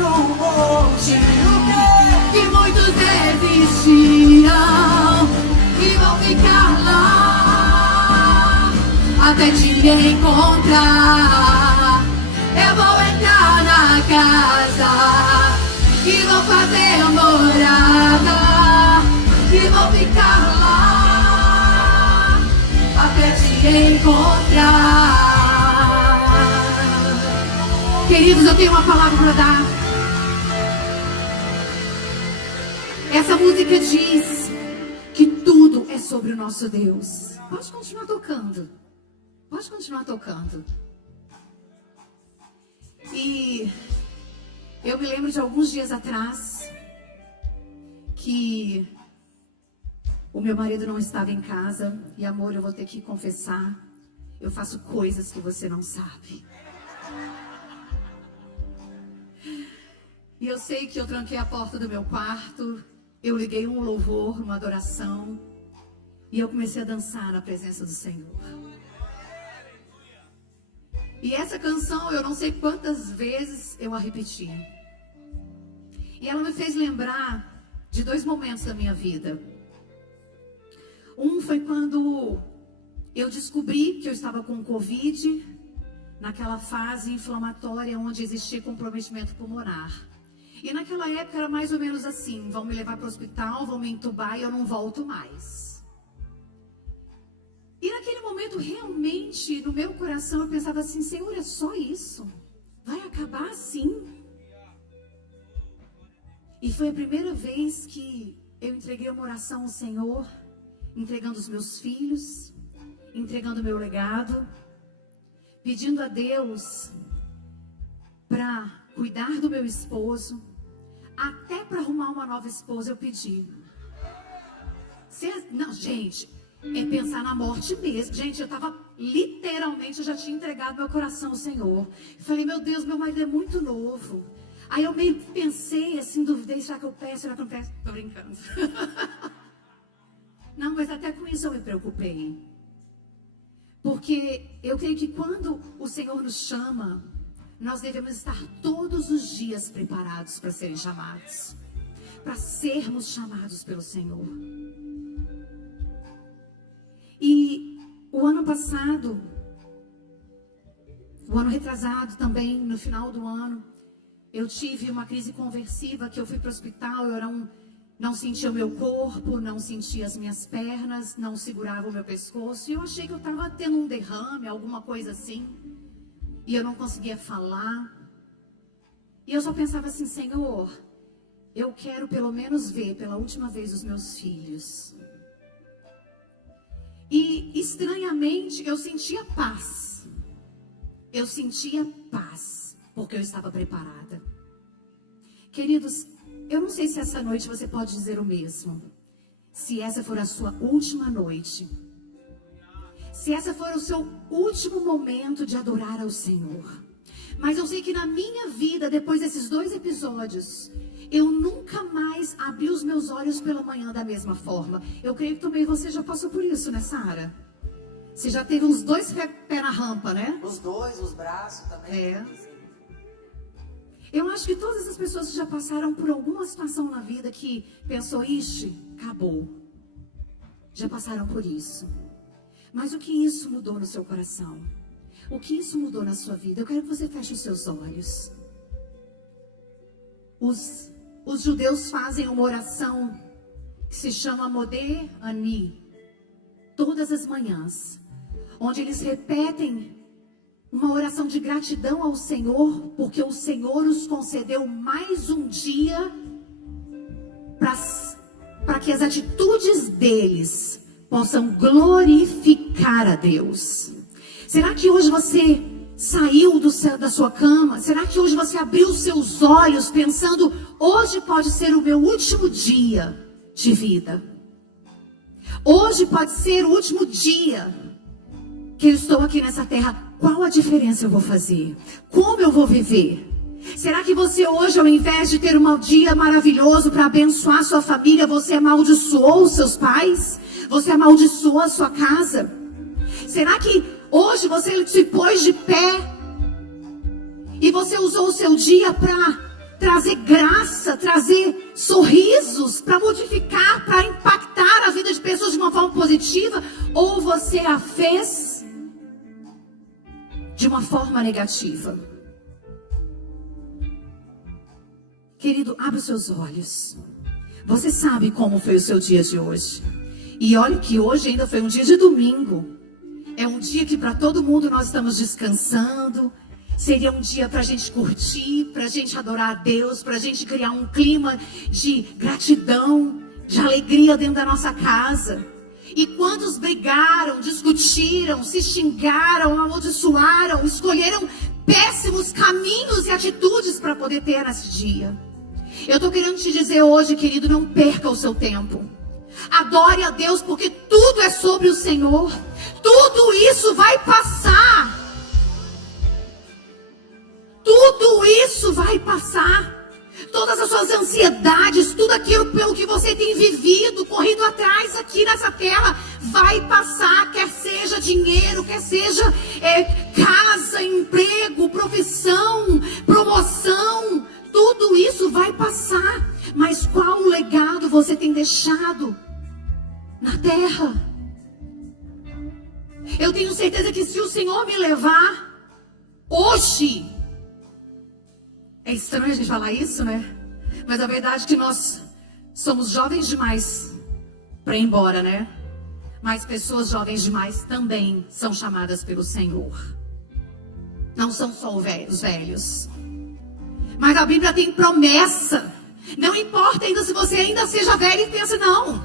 um monte, que muitos desistiram e vão ficar lá até te encontrar. Eu vou entrar na casa e vou fazer morada e vou ficar lá até te encontrar. Queridos, eu tenho uma palavra para dar. Essa música diz que tudo é sobre o nosso Deus. Pode continuar tocando. Pode continuar tocando. E eu me lembro de alguns dias atrás que o meu marido não estava em casa. E amor, eu vou ter que confessar, eu faço coisas que você não sabe. E eu sei que eu tranquei a porta do meu quarto, eu liguei um louvor, uma adoração, e eu comecei a dançar na presença do Senhor. E essa canção, eu não sei quantas vezes eu a repeti. E ela me fez lembrar de 2 momentos da minha vida. Um foi quando eu descobri que eu estava com Covid, naquela fase inflamatória onde existia comprometimento pulmonar. E naquela época era mais ou menos assim: vão me levar para o hospital, vão me entubar e eu não volto mais. E naquele momento, realmente, no meu coração, eu pensava assim: Senhor, é só isso? Vai acabar assim? E foi a primeira vez que eu entreguei uma oração ao Senhor, entregando os meus filhos, entregando o meu legado, pedindo a Deus para cuidar do meu esposo, até para arrumar uma nova esposa eu pedi. Não, gente, é pensar na morte mesmo. Gente, eu estava literalmente, eu já tinha entregado meu coração ao Senhor. Eu falei: meu Deus, meu marido é muito novo. Aí eu meio pensei assim, duvidei: será que eu peço, será que eu não peço? Tô brincando. Não, mas até com isso eu me preocupei. Porque eu creio que quando o Senhor nos chama, nós devemos estar todos os dias preparados para serem chamados, para sermos chamados pelo Senhor. E o ano passado, o ano retrasado também, no final do ano, eu tive uma crise conversiva que eu fui para o hospital. Eu não sentia o meu corpo, não sentia as minhas pernas, não segurava o meu pescoço. E eu achei que eu estava tendo um derrame, alguma coisa assim. E eu não conseguia falar. E eu só pensava assim: Senhor, eu quero pelo menos ver pela última vez os meus filhos. E estranhamente eu sentia paz. Eu sentia paz, porque eu estava preparada. Queridos, eu não sei se essa noite você pode dizer o mesmo. Se essa for a sua última noite, se essa for o seu último momento de adorar ao Senhor. Mas eu sei que na minha vida, depois desses 2 episódios, eu nunca mais abri os meus olhos pela manhã da mesma forma. Eu creio que também você já passou por isso, né, Sara? Você já teve uns 2 pés na rampa, né? Os 2, os braços também. É. Eu acho que todas as pessoas que já passaram por alguma situação na vida que pensou: ixi, acabou. Já passaram por isso. Mas o que isso mudou no seu coração? O que isso mudou na sua vida? Eu quero que você feche os seus olhos. Os judeus fazem uma oração que se chama Modeh Ani, todas as manhãs, onde eles repetem uma oração de gratidão ao Senhor, porque o Senhor os concedeu mais um dia para que as atitudes deles possam glorificar a Deus. Será que hoje você saiu da sua cama? Será que hoje você abriu os seus olhos pensando: hoje pode ser o meu último dia de vida? Hoje pode ser o último dia que eu estou aqui nessa terra. Qual a diferença eu vou fazer? Como eu vou viver? Será que você hoje, ao invés de ter um dia maravilhoso para abençoar sua família, você amaldiçoou os seus pais? Você amaldiçoou a sua casa? Será que hoje você se pôs de pé e você usou o seu dia para trazer graça, trazer sorrisos, para modificar, para impactar a vida de pessoas de uma forma positiva, ou você a fez de uma forma negativa? Querido, abre os seus olhos. Você sabe como foi o seu dia de hoje. E olha que hoje ainda foi um dia de domingo. É um dia que para todo mundo nós estamos descansando. Seria um dia para a gente curtir, para a gente adorar a Deus, para a gente criar um clima de gratidão, de alegria dentro da nossa casa. E quantos brigaram, discutiram, se xingaram, amaldiçoaram, escolheram péssimos caminhos e atitudes para poder ter nesse dia. Eu estou querendo te dizer hoje, querido, não perca o seu tempo. Adore a Deus, porque tudo é sobre o Senhor. Tudo isso vai passar. Tudo isso vai passar. Todas as suas ansiedades, tudo aquilo pelo que você tem vivido, corrido atrás aqui nessa tela, vai passar. Quer seja dinheiro, quer seja casa, emprego, profissão, promoção. Tudo isso vai passar. Mas qual legado você tem deixado na terra? Eu tenho certeza que se o Senhor me levar hoje, é estranho a gente falar isso, né? Mas a verdade é que nós somos jovens demais para ir embora, né? Mas pessoas jovens demais também são chamadas pelo Senhor. Não são só os velhos. Mas a Bíblia tem promessa. Não importa ainda se você ainda seja velho e pensa, não,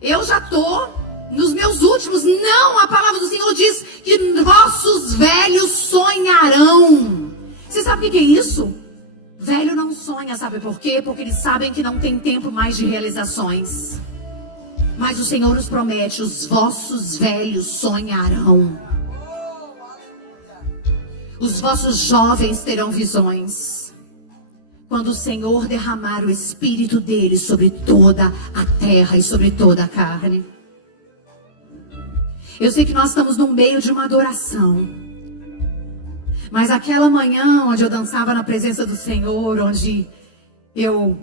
eu já estou nos meus últimos. Não, a palavra do Senhor diz que vossos velhos sonharão. Você sabe o que é isso? Velho não sonha, sabe por quê? Porque eles sabem que não tem tempo mais de realizações. Mas o Senhor nos promete, os vossos velhos sonharão. Os vossos jovens terão visões. Quando o Senhor derramar o Espírito dele sobre toda a terra e sobre toda a carne. Eu sei que nós estamos no meio de uma adoração. Mas aquela manhã onde eu dançava na presença do Senhor, onde eu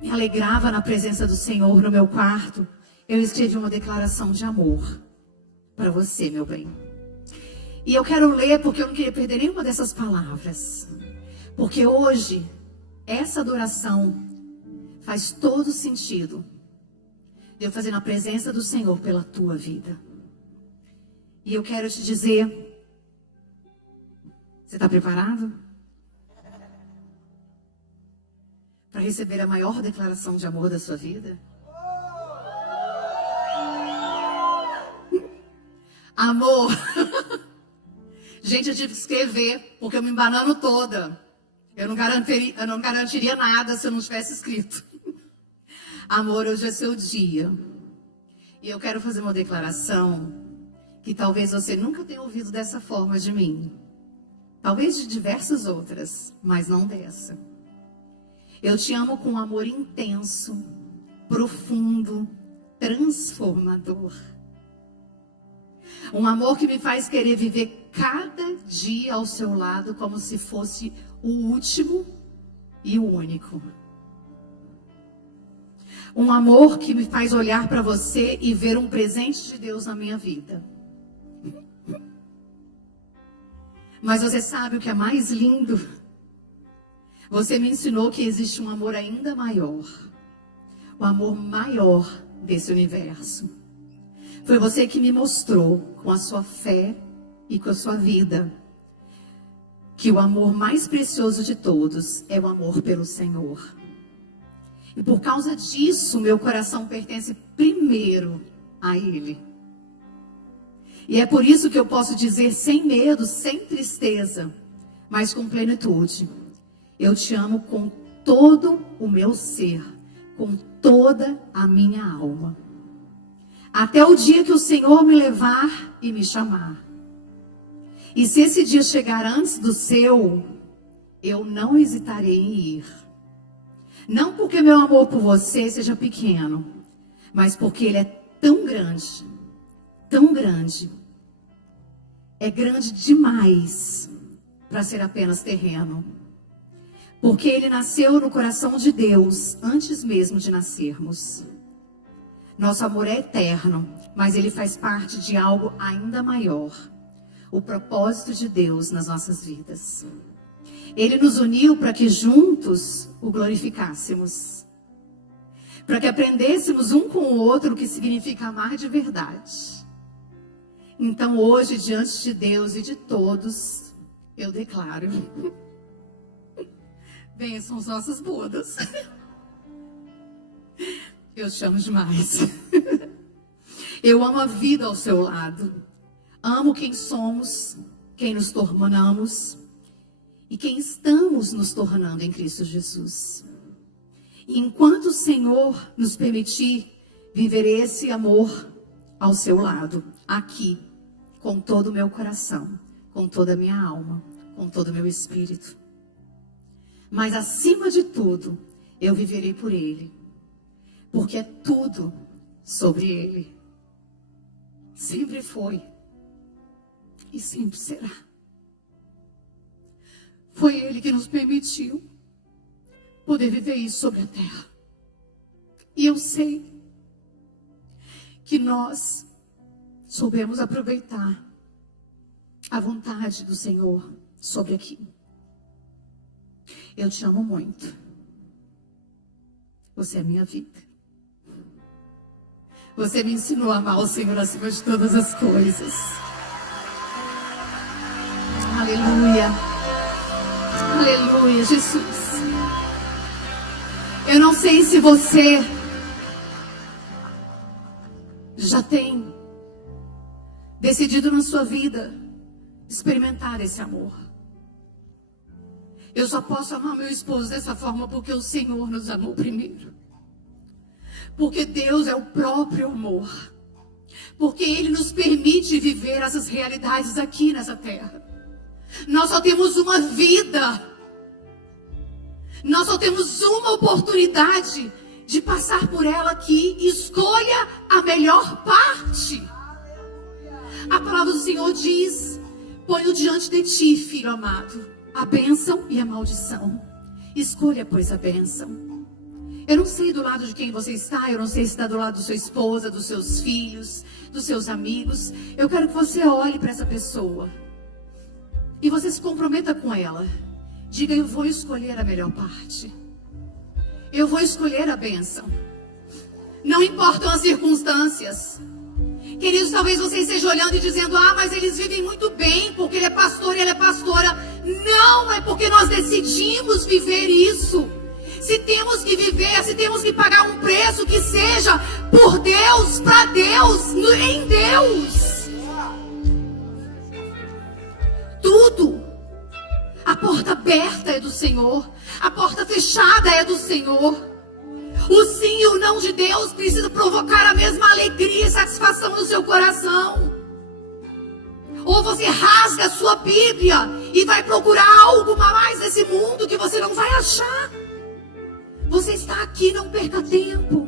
me alegrava na presença do Senhor no meu quarto, eu escrevi uma declaração de amor para você, meu bem. E eu quero ler porque eu não queria perder nenhuma dessas palavras. Porque hoje, essa adoração faz todo sentido. De eu fazer na presença do Senhor pela tua vida. E eu quero te dizer, você está preparado? Para receber a maior declaração de amor da sua vida? Amor. Gente, eu tive que escrever, porque eu me embanando toda. Eu não garantiria nada se eu não tivesse escrito. Amor, hoje é seu dia. E eu quero fazer uma declaração que talvez você nunca tenha ouvido dessa forma de mim. Talvez de diversas outras, mas não dessa. Eu te amo com um amor intenso, profundo, transformador. Um amor que me faz querer viver cada dia ao seu lado como se fosse o último e o único. Um amor que me faz olhar para você e ver um presente de Deus na minha vida. Mas você sabe o que é mais lindo? Você me ensinou que existe um amor ainda maior. O amor maior desse universo. Foi você que me mostrou, com a sua fé e com a sua vida, que o amor mais precioso de todos é o amor pelo Senhor. E por causa disso, meu coração pertence primeiro a Ele. E é por isso que eu posso dizer sem medo, sem tristeza, mas com plenitude. Eu te amo com todo o meu ser, com toda a minha alma. Até o dia que o Senhor me levar e me chamar. E se esse dia chegar antes do seu, eu não hesitarei em ir. Não porque meu amor por você seja pequeno, mas porque ele é tão grande, tão grande. É grande demais para ser apenas terreno. Porque ele nasceu no coração de Deus antes mesmo de nascermos. Nosso amor é eterno, mas ele faz parte de algo ainda maior. O propósito de Deus nas nossas vidas. Ele nos uniu para que juntos o glorificássemos. Para que aprendêssemos um com o outro o que significa amar de verdade. Então hoje, diante de Deus e de todos, eu declaro: bênção as nossas bodas. Eu te amo demais. Eu amo a vida ao seu lado. Amo quem somos, quem nos tornamos e quem estamos nos tornando em Cristo Jesus. E enquanto o Senhor nos permitir viver esse amor ao seu lado, aqui, com todo o meu coração, com toda a minha alma, com todo o meu espírito. Mas acima de tudo, eu viverei por Ele, porque é tudo sobre Ele. Sempre foi e sempre será. Foi Ele que nos permitiu poder viver isso sobre a terra. E eu sei que nós soubemos aproveitar a vontade do Senhor sobre aqui. Eu te amo muito. Você é minha vida. Você me ensinou a amar o Senhor acima de todas as coisas. Aleluia. Aleluia, Jesus. Eu não sei se você já tem decidido na sua vida experimentar esse amor. Eu só posso amar meu esposo dessa forma porque o Senhor nos amou primeiro. Porque Deus é o próprio amor. Porque Ele nos permite viver essas realidades aqui nessa terra. Nós só temos uma vida. Nós só temos uma oportunidade de passar por ela aqui. Escolha a melhor parte. A palavra do Senhor diz: ponho diante de ti, filho amado, a bênção e a maldição. Escolha, pois, a bênção. Eu não sei do lado de quem você está. Eu não sei se está do lado da sua esposa, dos seus filhos, dos seus amigos. Eu quero que você olhe para essa pessoa e você se comprometa com ela. Diga: eu vou escolher a melhor parte. Eu vou escolher a bênção. Não importam as circunstâncias. Queridos, talvez você esteja olhando e dizendo: ah, mas eles vivem muito bem porque ele é pastor e ela é pastora. Não, é porque nós decidimos viver isso. Se temos que viver, se temos que pagar um preço, que seja por Deus, para Deus, em Deus. Tudo. A porta aberta é do Senhor. A porta fechada é do Senhor. O sim e o não de Deus precisa provocar a mesma alegria e satisfação no seu coração. Ou você rasga a sua Bíblia e vai procurar algo mais nesse mundo que você não vai achar. Você está aqui, não perca tempo.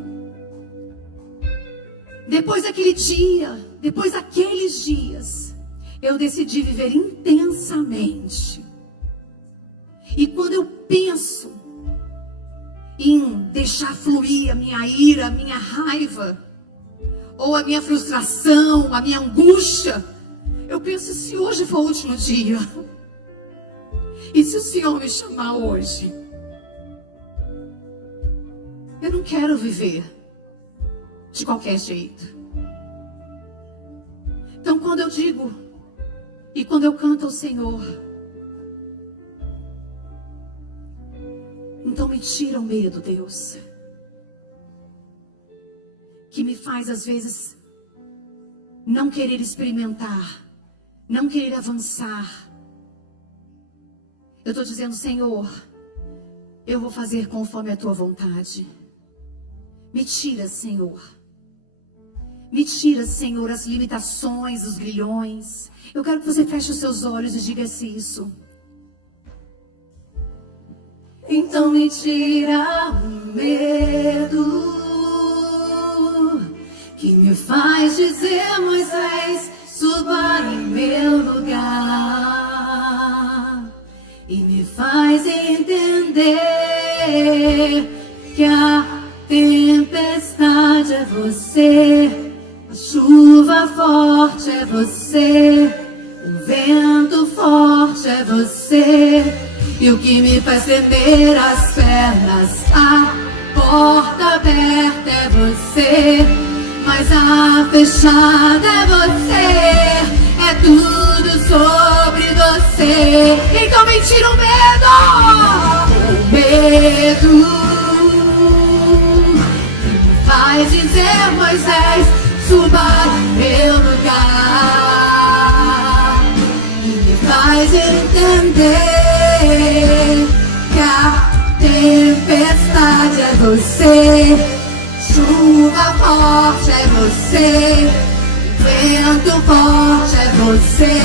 Depois daquele dia, depois daqueles dias, eu decidi viver intensamente. E quando eu penso em deixar fluir a minha ira, a minha raiva, ou a minha frustração, a minha angústia, eu penso: se hoje for o último dia, e se o Senhor me chamar hoje, eu não quero viver de qualquer jeito. Então, quando eu digo e quando eu canto ao Senhor, então me tira o medo, Deus, que me faz às vezes não querer experimentar, não querer avançar. Eu estou dizendo: Senhor, eu vou fazer conforme a tua vontade. Me tira, Senhor. Me tira, Senhor, as limitações, os grilhões. Eu quero que você feche os seus olhos e diga-se isso. Então me tira o medo que me faz dizer: Moisés, suba em meu lugar. E me faz entender você, que a tempestade é você, a chuva forte é você, o vento forte é você, e o que me faz tremer as pernas, a porta aberta é você, mas a fechada é você. É tudo sobre você. Então me tira o medo. O medo que me faz dizer, Moisés, suba meu lugar. E me faz entender que a tempestade é você, chuva forte é você, vento forte é você,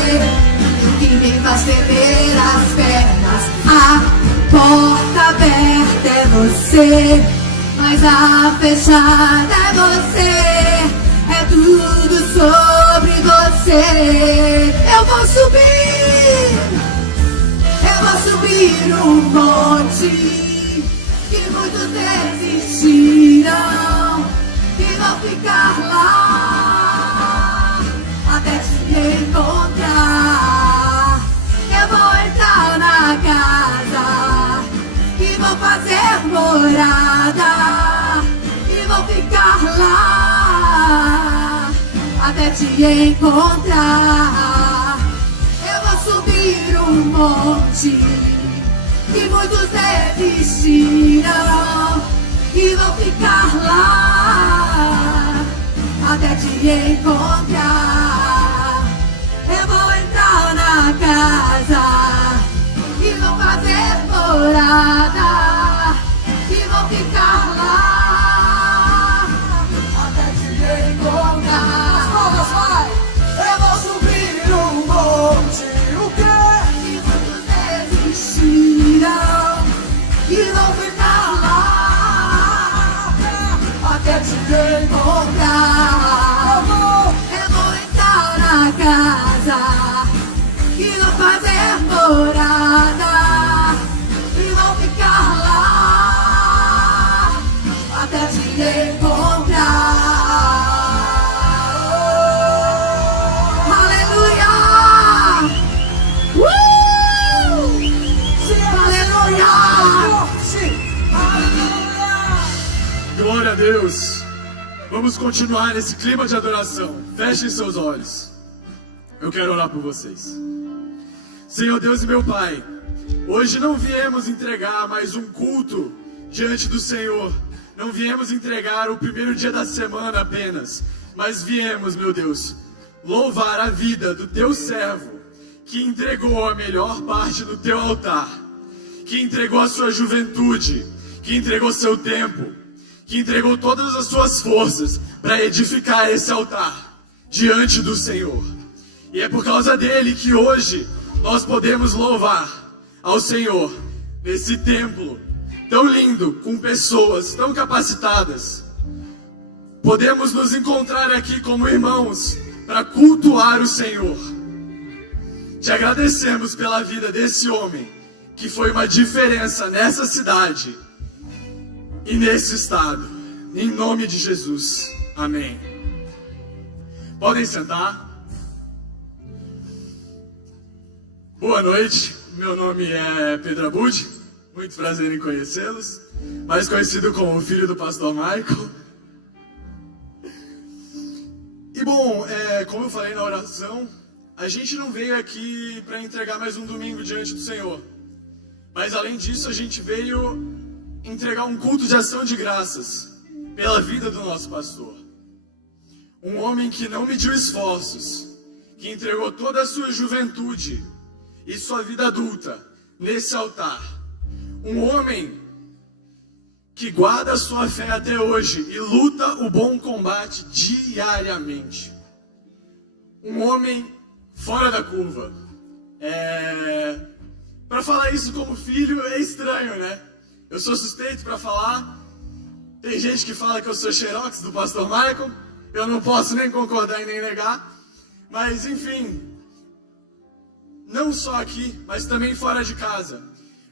o que me faz tremer as pernas. A porta aberta é você, mas a fechada é você. É tudo sobre você. Eu vou subir um monte que muitos desistirão e vão ficar lá até te encontrar. Eu vou entrar na casa e vou fazer morada e vou ficar lá até te encontrar. Eu vou subir um monte que muitos desistirão e vou ficar lá até te encontrar. Eu vou entrar na casa e vou fazer morada e vou ficar lá até te encontrar. As palmas, vai! Eu vou subir um monte, o quê? E muitos desistirão e vão ficar lá até te encontrar. Eu vou entrar na casa e vou fazer morada e vou ficar lá até te encontrar. Aleluia! Aleluia! Glória a Deus! Vamos continuar nesse clima de adoração. Fechem seus olhos. Eu quero orar por vocês. Senhor Deus e meu Pai, hoje não viemos entregar mais um culto diante do Senhor. Não viemos entregar o primeiro dia da semana apenas, mas viemos, meu Deus, louvar a vida do Teu servo, que entregou a melhor parte do Teu altar, que entregou a sua juventude, que entregou seu tempo, que entregou todas as suas forças para edificar esse altar diante do Senhor. E é por causa dele que hoje nós podemos louvar ao Senhor nesse templo tão lindo, com pessoas tão capacitadas. Podemos nos encontrar aqui como irmãos para cultuar o Senhor. Te agradecemos pela vida desse homem que foi uma diferença nessa cidade e nesse estado. Em nome de Jesus. Amém. Podem sentar. Boa noite, meu nome é Pedro Abud, muito prazer em conhecê-los, mais conhecido como o filho do pastor Michael. E bom, como eu falei na oração, a gente não veio aqui para entregar mais um domingo diante do Senhor, mas além disso a gente veio entregar um culto de ação de graças pela vida do nosso pastor. Um homem que não mediu esforços, que entregou toda a sua juventude e sua vida adulta nesse altar. Um homem que guarda a sua fé até hoje e luta o bom combate diariamente. Um homem fora da curva. Para falar isso como filho é estranho, né? Eu sou suspeito para falar. Tem gente que fala que eu sou xerox do pastor Michael. Eu não posso nem concordar e nem negar. Mas enfim, não só aqui, mas também fora de casa.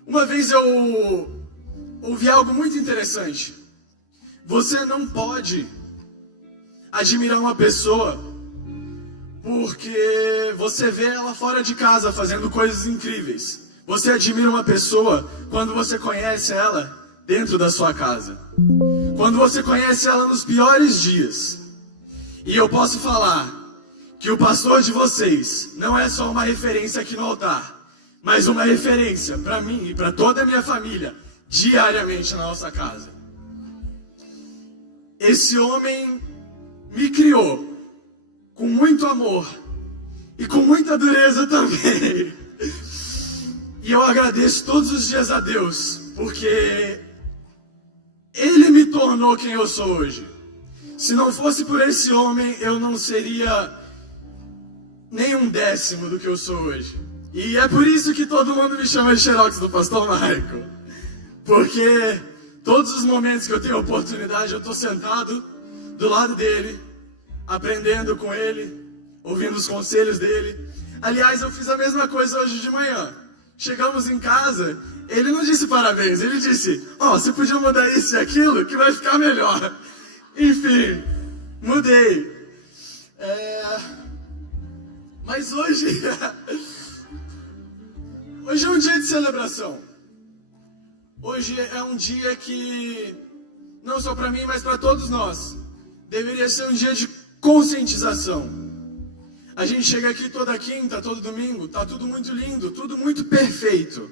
Uma vez eu ouvi algo muito interessante. Você não pode admirar uma pessoa porque você vê ela fora de casa fazendo coisas incríveis. Você admira uma pessoa quando você conhece ela dentro da sua casa. Quando você conhece ela nos piores dias. E eu posso falar que o pastor de vocês não é só uma referência aqui no altar, mas uma referência para mim e para toda a minha família, diariamente na nossa casa. Esse homem me criou com muito amor e com muita dureza também. E eu agradeço todos os dias a Deus, porque Ele me tornou quem eu sou hoje. Se não fosse por esse homem, eu não seria nem um décimo do que eu sou hoje. E é por isso que todo mundo me chama de Xerox do Pastor Marco. Porque todos os momentos que eu tenho oportunidade, eu estou sentado do lado dele, aprendendo com ele, ouvindo os conselhos dele. Aliás, eu fiz a mesma coisa hoje de manhã. Chegamos em casa, ele não disse parabéns, ele disse, você podia mudar isso e aquilo que vai ficar melhor. Enfim, mudei. Mas hoje é um dia de celebração. Hoje é um dia que, não só para mim, mas para todos nós, deveria ser um dia de conscientização. A gente chega aqui toda quinta, todo domingo, tá tudo muito lindo, tudo muito perfeito.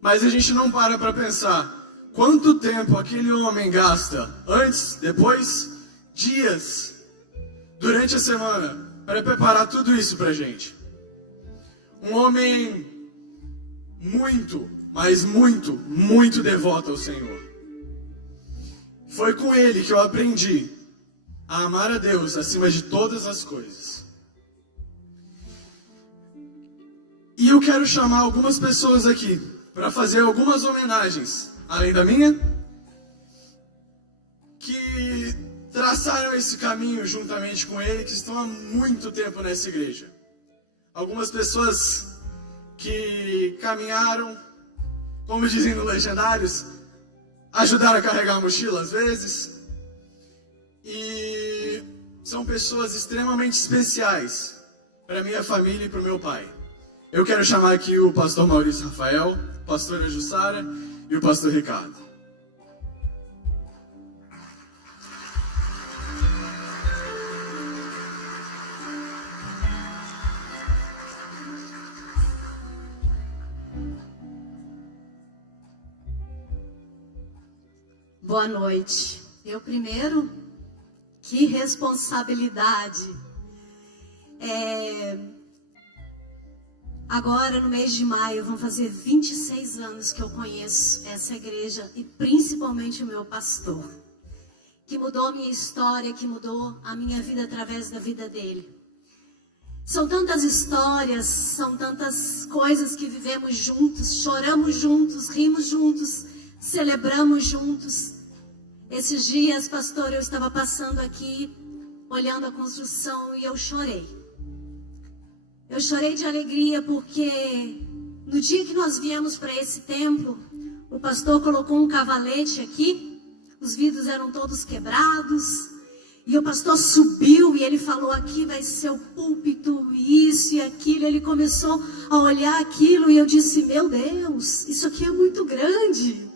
Mas a gente não para pensar quanto tempo aquele homem gasta antes, depois, dias, durante a semana, para preparar tudo isso pra gente. Um homem muito, mas muito, muito devoto ao Senhor. Foi com ele que eu aprendi a amar a Deus acima de todas as coisas. E eu quero chamar algumas pessoas aqui para fazer algumas homenagens, além da minha, que traçaram esse caminho juntamente com ele, que estão há muito tempo nessa igreja. Algumas pessoas que caminharam, como dizem no Legendários, ajudaram a carregar a mochila às vezes. E são pessoas extremamente especiais para minha família e para o meu pai. Eu quero chamar aqui o pastor Maurício Rafael, a pastora Jussara e o pastor Ricardo. Boa noite. Eu primeiro, que responsabilidade. Agora, no mês de maio, vão fazer 26 anos que eu conheço essa igreja e principalmente o meu pastor, que mudou a minha história, que mudou a minha vida através da vida dele. São tantas histórias, são tantas coisas que vivemos juntos, choramos juntos, rimos juntos, celebramos juntos. Esses dias, pastor, eu estava passando aqui, olhando a construção e eu chorei. Eu chorei de alegria porque no dia que nós viemos para esse templo, o pastor colocou um cavalete aqui, os vidros eram todos quebrados, e o pastor subiu e ele falou, aqui vai ser o púlpito, isso e aquilo. Ele começou a olhar aquilo e eu disse, meu Deus, isso aqui é muito grande.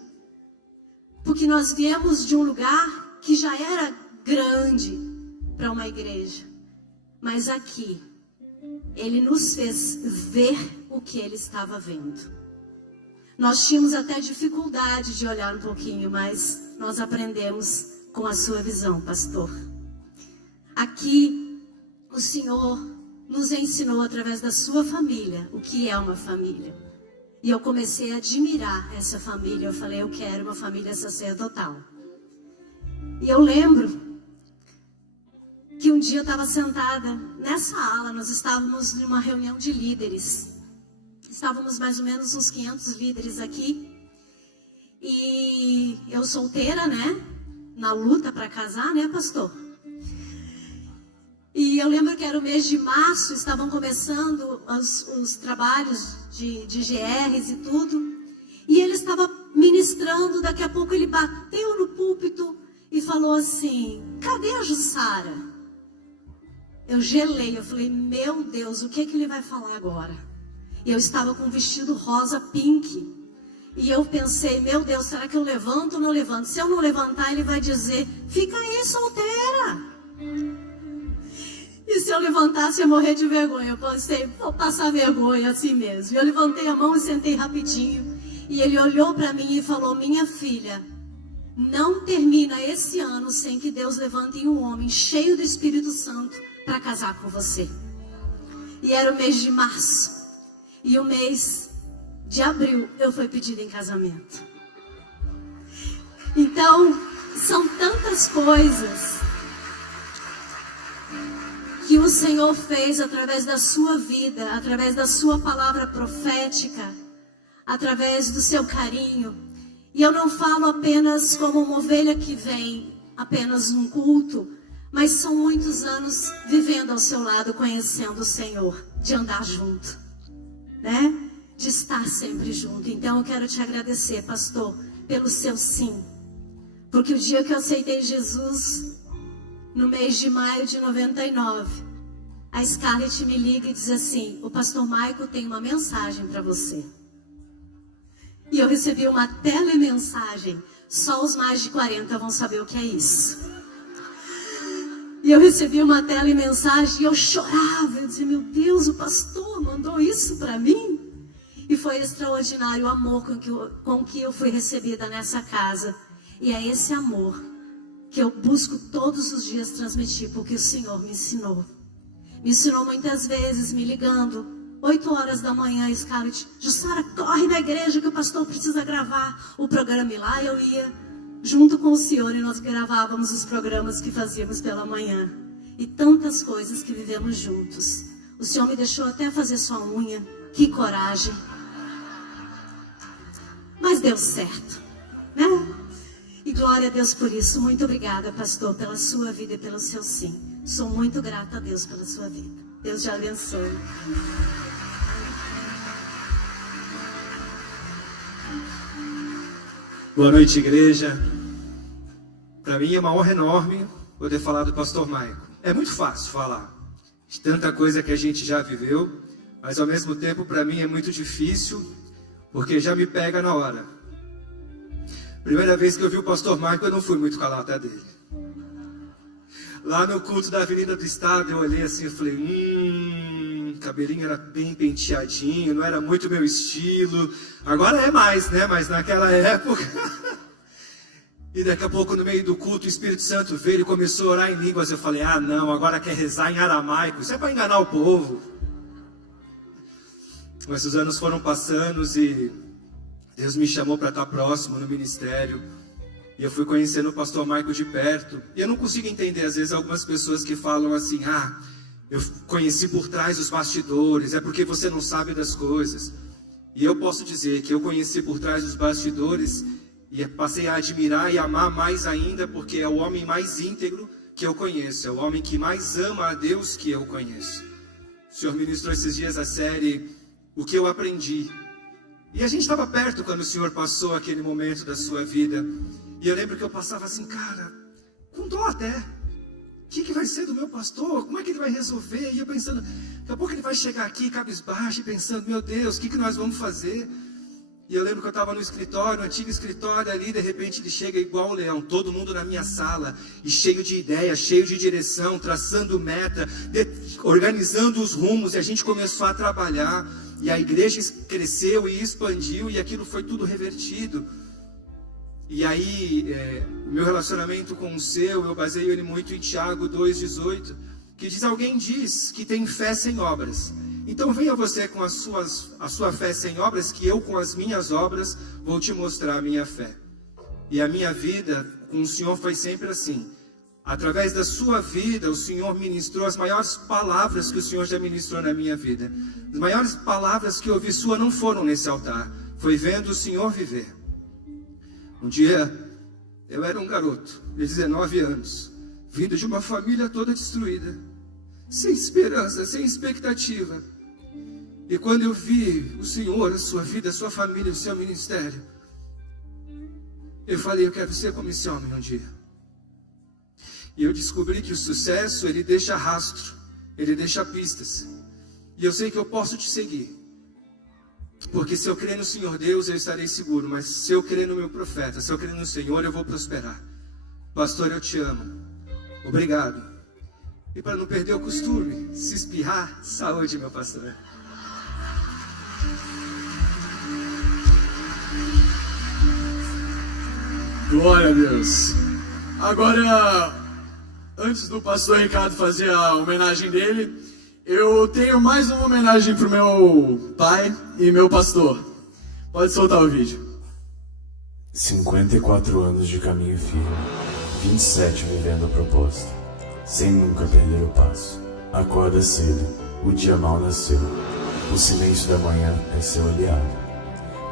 Porque nós viemos de um lugar que já era grande para uma igreja. Mas aqui, ele nos fez ver o que ele estava vendo. Nós tínhamos até dificuldade de olhar um pouquinho, mas nós aprendemos com a sua visão, pastor. Aqui, o Senhor nos ensinou através da sua família o que é uma família. E eu comecei a admirar essa família. Eu falei, eu quero uma família sacerdotal. E eu lembro que um dia eu estava sentada nessa ala, nós estávamos numa reunião de líderes. Estávamos mais ou menos uns 500 líderes aqui. E eu solteira, né? Na luta para casar, né, pastor? E eu lembro que era o mês de março, estavam começando os trabalhos de GRs e tudo. E ele estava ministrando ministrando, daqui a pouco ele bateu no púlpito e falou assim: cadê a Jussara? Eu gelei, eu falei: meu Deus, o que ele vai falar agora? E eu estava com um vestido rosa pink. E eu pensei: meu Deus, será que eu levanto ou não levanto? Se eu não levantar, ele vai dizer: fica aí solteira. E se eu levantasse, eu ia morrer de vergonha. Eu pensei: vou passar vergonha assim mesmo. E eu levantei a mão e sentei rapidinho. E ele olhou para mim e falou: minha filha, não termina esse ano sem que Deus levante um homem cheio do Espírito Santo para casar com você. E era o mês de março. E o mês de abril eu fui pedida em casamento. Então, são tantas coisas que o Senhor fez através da sua vida, através da sua palavra profética, através do seu carinho. E eu não falo apenas como uma ovelha que vem apenas num culto, mas são muitos anos vivendo ao seu lado, conhecendo o Senhor, de andar junto, né? De estar sempre junto. Então eu quero te agradecer, pastor, pelo seu sim. Porque o dia que eu aceitei Jesus, no mês de maio de 99, a Scarlett me liga e diz assim: o pastor Maico tem uma mensagem para você. E eu recebi uma telemensagem. Só os mais de 40 vão saber o que é isso. E eu recebi uma telemensagem e eu chorava. Eu dizia: meu Deus, o pastor mandou isso para mim. E foi extraordinário o amor com que eu fui recebida nessa casa. E é esse amor que eu busco todos os dias transmitir, porque o Senhor me ensinou. Me ensinou muitas vezes, me ligando, 8 horas da manhã, Scarlett: Jussara, corre na igreja que o pastor precisa gravar o programa. E lá eu ia, junto com o senhor, e nós gravávamos os programas que fazíamos pela manhã. E tantas coisas que vivemos juntos. O senhor me deixou até fazer sua unha. Que coragem. Mas deu certo, né? E glória a Deus por isso. Muito obrigada, pastor, pela sua vida e pelo seu sim. Sou muito grata a Deus pela sua vida. Deus te abençoe. Boa noite, igreja. Para mim é uma honra enorme poder falar do pastor Maico. É muito fácil falar de tanta coisa que a gente já viveu, mas ao mesmo tempo para mim é muito difícil, porque já me pega na hora. Primeira vez que eu vi o pastor Maico, eu não fui muito com a lata dele. Lá no culto da Avenida do Estado, eu olhei assim e falei: cabelinho era bem penteadinho, não era muito meu estilo. Agora é mais, né? Mas naquela época... E daqui a pouco, no meio do culto, o Espírito Santo veio e começou a orar em línguas. Eu falei: ah, não, agora quer rezar em aramaico. Isso é para enganar o povo. Mas os anos foram passando e Deus me chamou para estar próximo no ministério. E eu fui conhecendo o pastor Maico de perto. E eu não consigo entender, às vezes, algumas pessoas que falam assim: ah, eu conheci por trás dos bastidores, é porque você não sabe das coisas. E eu posso dizer que eu conheci por trás dos bastidores e passei a admirar e amar mais ainda, porque é o homem mais íntegro que eu conheço, é o homem que mais ama a Deus que eu conheço. O Senhor ministrou esses dias a série O que eu aprendi. E a gente estava perto quando o Senhor passou aquele momento da sua vida. E eu lembro que eu passava assim: cara, com dó até. O que vai ser do meu pastor? Como é que ele vai resolver? E eu pensando, daqui a pouco ele vai chegar aqui cabisbaixo e pensando: meu Deus, o que nós vamos fazer? E eu lembro que eu estava no escritório, no antigo escritório ali, de repente ele chega igual o leão, todo mundo na minha sala, e cheio de ideia, cheio de direção, traçando meta, organizando os rumos, e a gente começou a trabalhar, e a igreja cresceu e expandiu, e aquilo foi tudo revertido. E aí, o meu relacionamento com o seu, eu baseio ele muito em Tiago 2,18, que diz: alguém diz que tem fé sem obras. Então venha você com a sua fé sem obras, que eu com as minhas obras vou te mostrar a minha fé. E a minha vida com o Senhor foi sempre assim. Através da sua vida, o Senhor ministrou as maiores palavras que o Senhor já ministrou na minha vida. As maiores palavras que eu ouvi sua não foram nesse altar, foi vendo o Senhor viver. Um dia, eu era um garoto de 19 anos, vindo de uma família toda destruída, sem esperança, sem expectativa. E quando eu vi o Senhor, a sua vida, a sua família, o seu ministério, Eu falei, eu quero ser como esse homem um dia. E eu descobri que o sucesso, ele deixa rastro, ele deixa pistas. E eu sei que eu posso te seguir. Porque se eu crer no Senhor Deus, eu estarei seguro. Mas se eu crer no meu profeta, se eu crer no Senhor, eu vou prosperar. Pastor, eu te amo. Obrigado. E para não perder o costume, se espirrar, saúde, meu pastor. Glória a Deus. Agora, antes do pastor Ricardo fazer a homenagem dele, eu tenho mais uma homenagem pro meu pai e meu pastor. Pode soltar o vídeo. 54 anos de caminho firme, 27 vivendo a proposta, sem nunca perder o passo. Acorda cedo, o dia mal nasceu, o silêncio da manhã é seu aliado.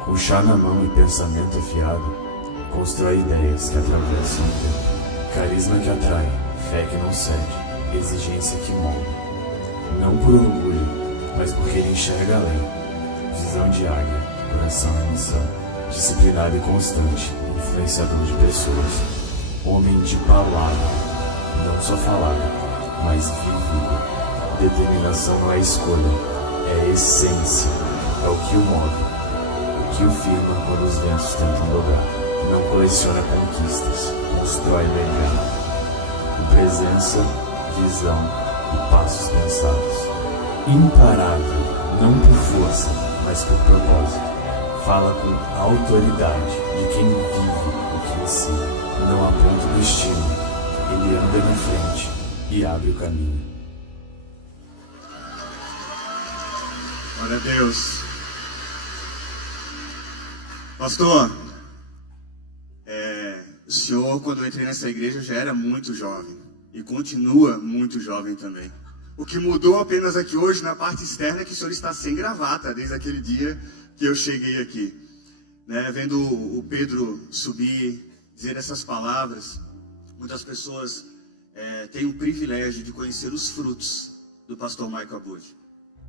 Com chá na mão e pensamento afiado, constrói ideias que atravessam o tempo. Carisma que atrai, fé que não cede, exigência que molda. Não por orgulho, mas porque ele enxerga além. Visão de águia, coração em missão. Disciplinado e constante, influenciador de pessoas. Homem de palavra, não só falada, mas vivida. Determinação não é escolha, é essência. É o que o move, o que o firma quando os ventos tentam dobrar. Não coleciona conquistas, constrói legado. Com presença, visão e passos pensados. Imparável, não por força, mas por propósito. Fala com autoridade de quem vive o que ensina. Não aponta o destino, ele anda na frente e abre o caminho. Glória a Deus. Pastor, o senhor, quando eu entrei nessa igreja, já era muito jovem. E continua muito jovem também. O que mudou apenas aqui hoje, na parte externa, é que o senhor está sem gravata, desde aquele dia que eu cheguei aqui. Vendo o Pedro subir, dizer essas palavras, muitas pessoas têm o privilégio de conhecer os frutos do pastor Michael Abud.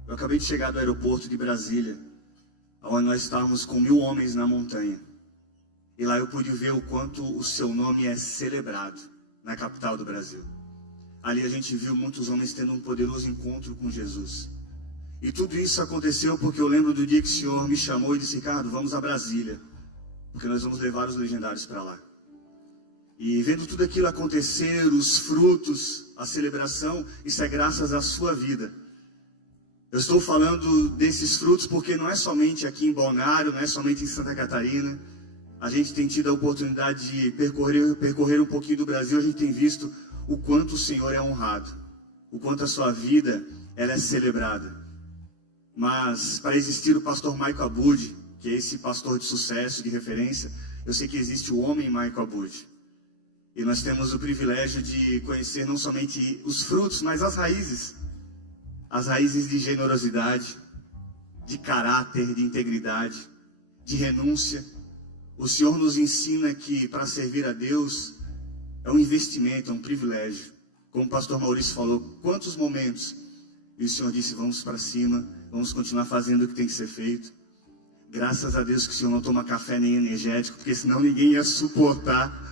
Eu acabei de chegar do aeroporto de Brasília, onde nós estávamos com 1000 homens na montanha. E lá eu pude ver o quanto o seu nome é celebrado na capital do Brasil. Ali a gente viu muitos homens tendo um poderoso encontro com Jesus. E tudo isso aconteceu porque eu lembro do dia que o Senhor me chamou e disse: Ricardo, vamos a Brasília, porque nós vamos levar os legendários para lá. E vendo tudo aquilo acontecer, os frutos, a celebração, isso é graças à sua vida. Eu estou falando desses frutos porque não é somente aqui em Balneário, não é somente em Santa Catarina. A gente tem tido a oportunidade de percorrer um pouquinho do Brasil. A gente tem visto o quanto o Senhor é honrado, o quanto a sua vida ela é celebrada. Mas para existir o pastor Michael Abud, que é esse pastor de sucesso, de referência, eu sei que existe o homem Michael Abud. E nós temos o privilégio de conhecer não somente os frutos, mas as raízes de generosidade, de caráter, de integridade, de renúncia. O Senhor nos ensina que para servir a Deus é um investimento, é um privilégio. Como o pastor Maurício falou, quantos momentos, e o Senhor disse: vamos para cima, vamos continuar fazendo o que tem que ser feito. Graças a Deus que o Senhor não toma café nem energético, porque senão ninguém ia suportar.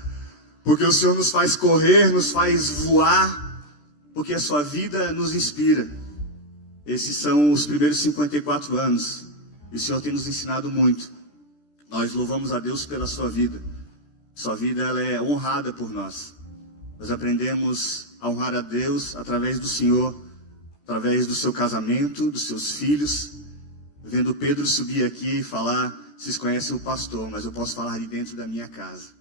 Porque o Senhor nos faz correr, nos faz voar, porque a sua vida nos inspira. Esses são os primeiros 54 anos, e o Senhor tem nos ensinado muito. Nós louvamos a Deus pela sua vida. Sua vida ela é honrada por nós. Nós aprendemos a honrar a Deus através do Senhor, através do seu casamento, dos seus filhos. Vendo Pedro subir aqui e falar: vocês conhecem o pastor, mas eu posso falar de dentro da minha casa.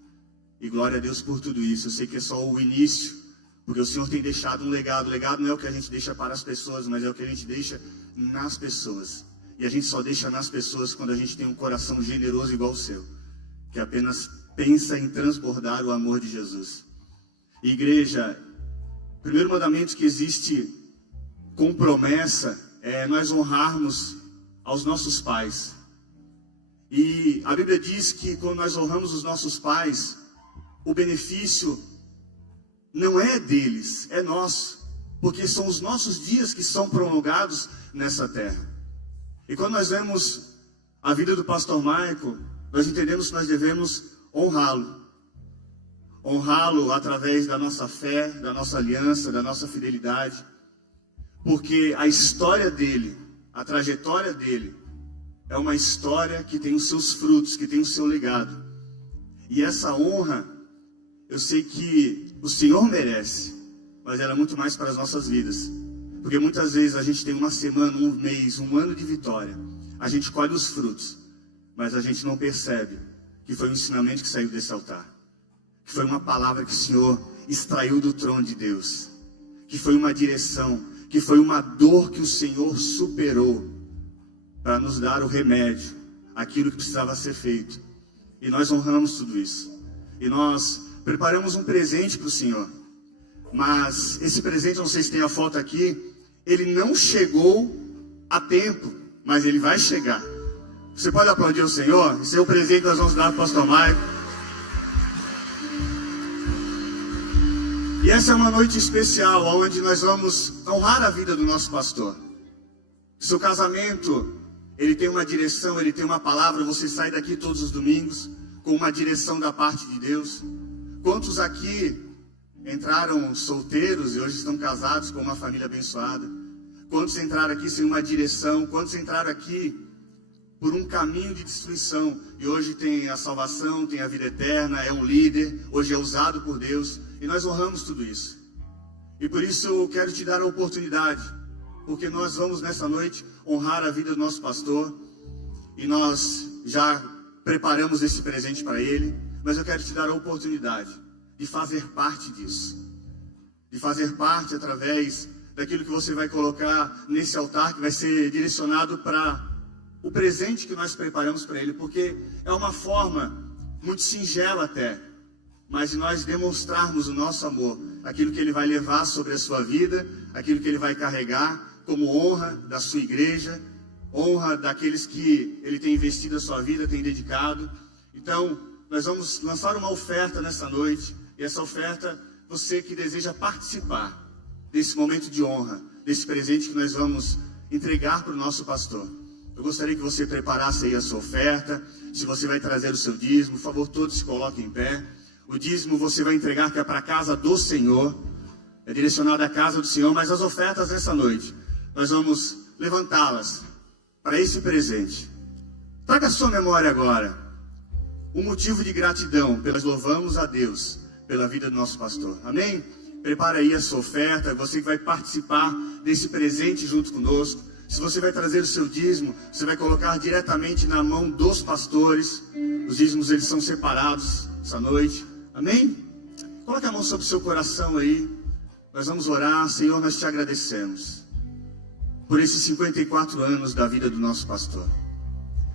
E glória a Deus por tudo isso. Eu sei que é só o início, porque o Senhor tem deixado um legado. O legado não é o que a gente deixa para as pessoas, mas é o que a gente deixa nas pessoas. E a gente só deixa nas pessoas quando a gente tem um coração generoso igual o seu, que apenas pensa em transbordar o amor de Jesus. E, igreja, o primeiro mandamento que existe com promessa é nós honrarmos aos nossos pais. E a Bíblia diz que quando nós honramos os nossos pais, o benefício não é deles, é nosso, porque são os nossos dias que são prolongados nessa terra. E quando nós vemos a vida do pastor Michael, nós entendemos que nós devemos honrá-lo. honrá-lo através da nossa fé, da nossa aliança, da nossa fidelidade, porque a história dele, a trajetória dele, é uma história que tem os seus frutos, que tem o seu legado. E essa honra, eu sei que o Senhor merece, mas ela é muito mais para as nossas vidas. Porque muitas vezes a gente tem uma semana, um mês, um ano de vitória. A gente colhe os frutos, mas a gente não percebe que foi um ensinamento que saiu desse altar. Que foi uma palavra que o Senhor extraiu do trono de Deus. Que foi uma direção, que foi uma dor que o Senhor superou para nos dar o remédio, aquilo que precisava ser feito. E nós honramos tudo isso. E nós preparamos um presente para o Senhor. Mas esse presente, não sei se tem a foto aqui, ele não chegou a tempo, mas ele vai chegar. Você pode aplaudir o Senhor? Esse é o presente que nós vamos dar para o pastor Maico. E essa é uma noite especial, onde nós vamos honrar a vida do nosso pastor. Seu casamento, ele tem uma direção, ele tem uma palavra. Você sai daqui todos os domingos com uma direção da parte de Deus. Quantos aqui entraram solteiros e hoje estão casados com uma família abençoada? Quantos entraram aqui sem uma direção? Quantos entraram aqui por um caminho de destruição e hoje tem a salvação, tem a vida eterna, é um líder, hoje é usado por Deus? E nós honramos tudo isso. E por isso eu quero te dar a oportunidade, porque nós vamos nessa noite honrar a vida do nosso pastor e nós já preparamos esse presente para ele, mas eu quero te dar a oportunidade de fazer parte disso, de fazer parte através daquilo que você vai colocar nesse altar, que vai ser direcionado para o presente que nós preparamos para ele, porque é uma forma muito singela até, mas de nós demonstrarmos o nosso amor, aquilo que ele vai levar sobre a sua vida, aquilo que ele vai carregar como honra da sua igreja, honra daqueles que ele tem investido a sua vida, tem dedicado. Então, nós vamos lançar uma oferta nessa noite. E essa oferta, você que deseja participar desse momento de honra, desse presente que nós vamos entregar para o nosso pastor. Eu gostaria que você preparasse aí a sua oferta. Se você vai trazer o seu dízimo, por favor, todos se coloquem em pé. O dízimo você vai entregar que é para a casa do Senhor. É direcionado à casa do Senhor, mas as ofertas nessa noite, nós vamos levantá-las para esse presente. Traga a sua memória agora um motivo de gratidão. Nós louvamos a Deus pela vida do nosso pastor. Amém? Prepara aí a sua oferta. Você que vai participar desse presente junto conosco. Se você vai trazer o seu dízimo, você vai colocar diretamente na mão dos pastores. Os dízimos, eles são separados essa noite. Amém? Coloque a mão sobre o seu coração aí. Nós vamos orar. Senhor, nós te agradecemos por esses 54 anos da vida do nosso pastor.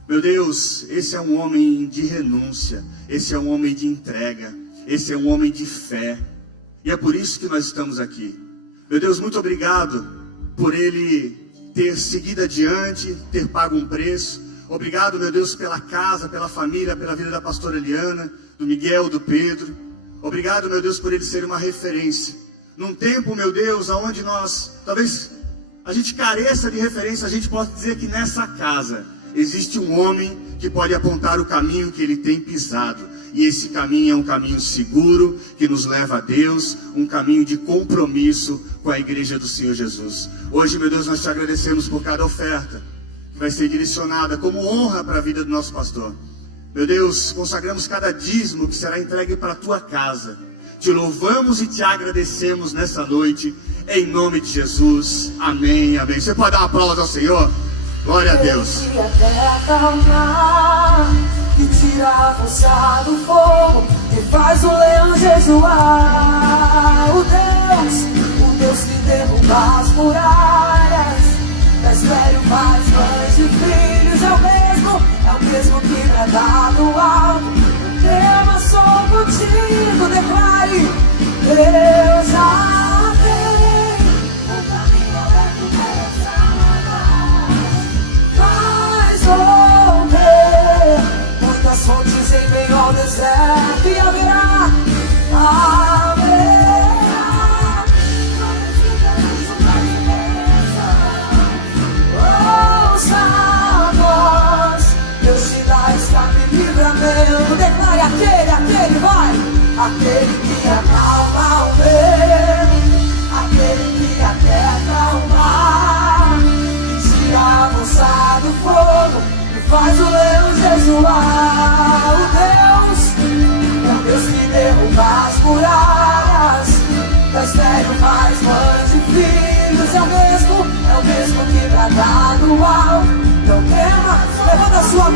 Meu Deus, esse é um homem de renúncia. Esse é um homem de entrega. Esse é um homem de fé. E é por isso que nós estamos aqui. Meu Deus, muito obrigado por ele ter seguido adiante, ter pago um preço. Obrigado, meu Deus, pela casa, pela família, pela vida da pastora Eliana, do Miguel, do Pedro. Obrigado, meu Deus, por ele ser uma referência. Num tempo, meu Deus, onde nós, talvez a gente careça de referência, a gente pode dizer que nessa casa existe um homem que pode apontar o caminho que ele tem pisado. E esse caminho é um caminho seguro, que nos leva a Deus, um caminho de compromisso com a igreja do Senhor Jesus. Hoje, meu Deus, nós te agradecemos por cada oferta que vai ser direcionada como honra para a vida do nosso pastor. Meu Deus, consagramos cada dízimo que será entregue para a tua casa. Te louvamos e te agradecemos nessa noite, em nome de Jesus. Amém, amém. Você pode dar um aplauso ao Senhor? Glória a Deus. Que tira a força do fogo, que faz o leão jejuar. O Deus que derruba as muralhas, da estéreo faz mães e filhos. É o mesmo que brada do alto. Eu sou contigo, declare, Deus já tem o caminho aberto para faz romper muitas fontes em meio ao deserto, e haverá ouça a voz, Deus te dá escape e livramento. Declare aquele vai, aquele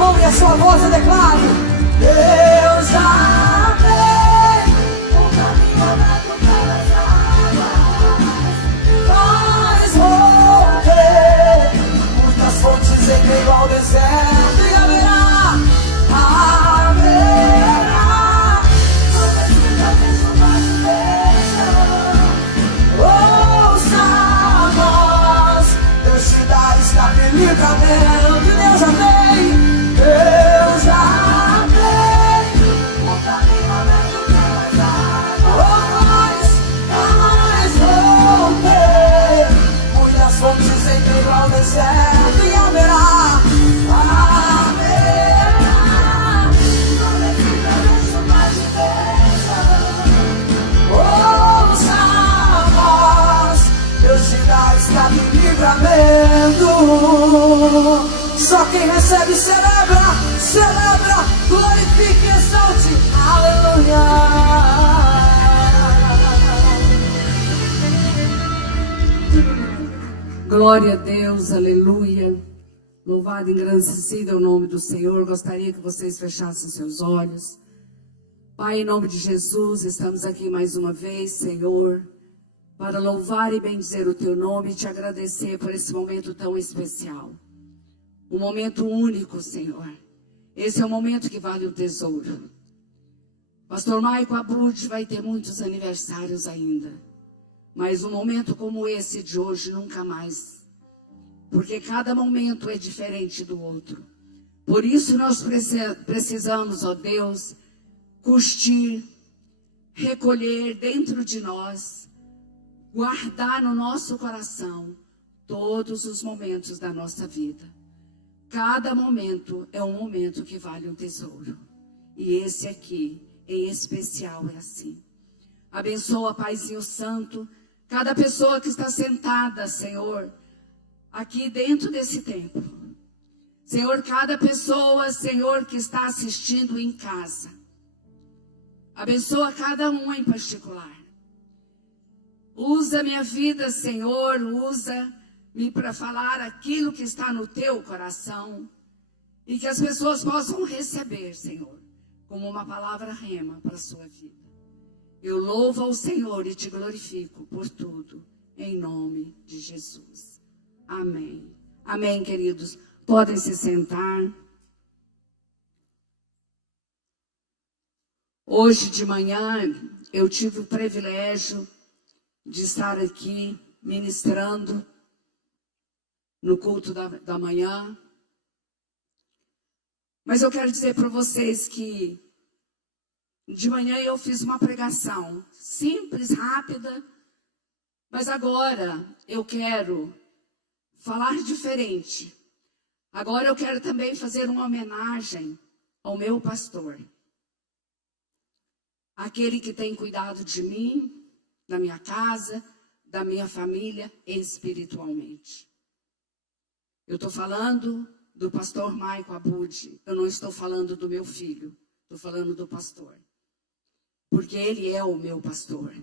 mão e a sua voz e declare: eu já tenho um caminho aberto pelas águas, faz romper muitas fontes em meio ao deserto, e haverá livramento. Deus já tem, eu já tenho um caminho aberto pelas águas, faz romper muitas fontes em meio ao deserto, e haverá chuvas de bênção. Ouça a voz, Deus te dá escape e livramento. Só quem recebe celebra, celebra, glorifique e exalte, aleluia. Glória a Deus, aleluia. Louvado e engrandecido é o nome do Senhor. Gostaria que vocês fechassem seus olhos. Pai, em nome de Jesus, estamos aqui mais uma vez, Senhor, para louvar e bendizer o Teu nome e Te agradecer por esse momento tão especial. Um momento único, Senhor. Esse é o momento que vale o tesouro. Pastor Maico Abud vai ter muitos aniversários ainda, mas um momento como esse de hoje nunca mais, porque cada momento é diferente do outro. Por isso nós precisamos, ó Deus, curtir, recolher dentro de nós, guardar no nosso coração todos os momentos da nossa vida. Cada momento é um momento que vale um tesouro. E esse aqui, em especial, é assim. Abençoa, Paizinho Santo, cada pessoa que está sentada, Senhor, aqui dentro desse templo. Senhor, cada pessoa, Senhor, que está assistindo em casa. Abençoa cada um em particular. Usa minha vida, Senhor, usa-me para falar aquilo que está no Teu coração e que as pessoas possam receber, Senhor, como uma palavra rema para a sua vida. Eu louvo ao Senhor e Te glorifico por tudo, em nome de Jesus. Amém. Amém, queridos. Podem se sentar. Hoje de manhã eu tive o privilégio de estar aqui ministrando no culto da manhã. Mas eu quero dizer para vocês que de manhã eu fiz uma pregação simples, rápida, mas agora eu quero falar diferente. Agora eu quero também fazer uma homenagem ao meu pastor, aquele que tem cuidado de mim, da minha casa, da minha família, espiritualmente. Eu estou falando do pastor Maico Abud. Eu não estou falando do meu filho. Estou falando do pastor. Porque ele é o meu pastor.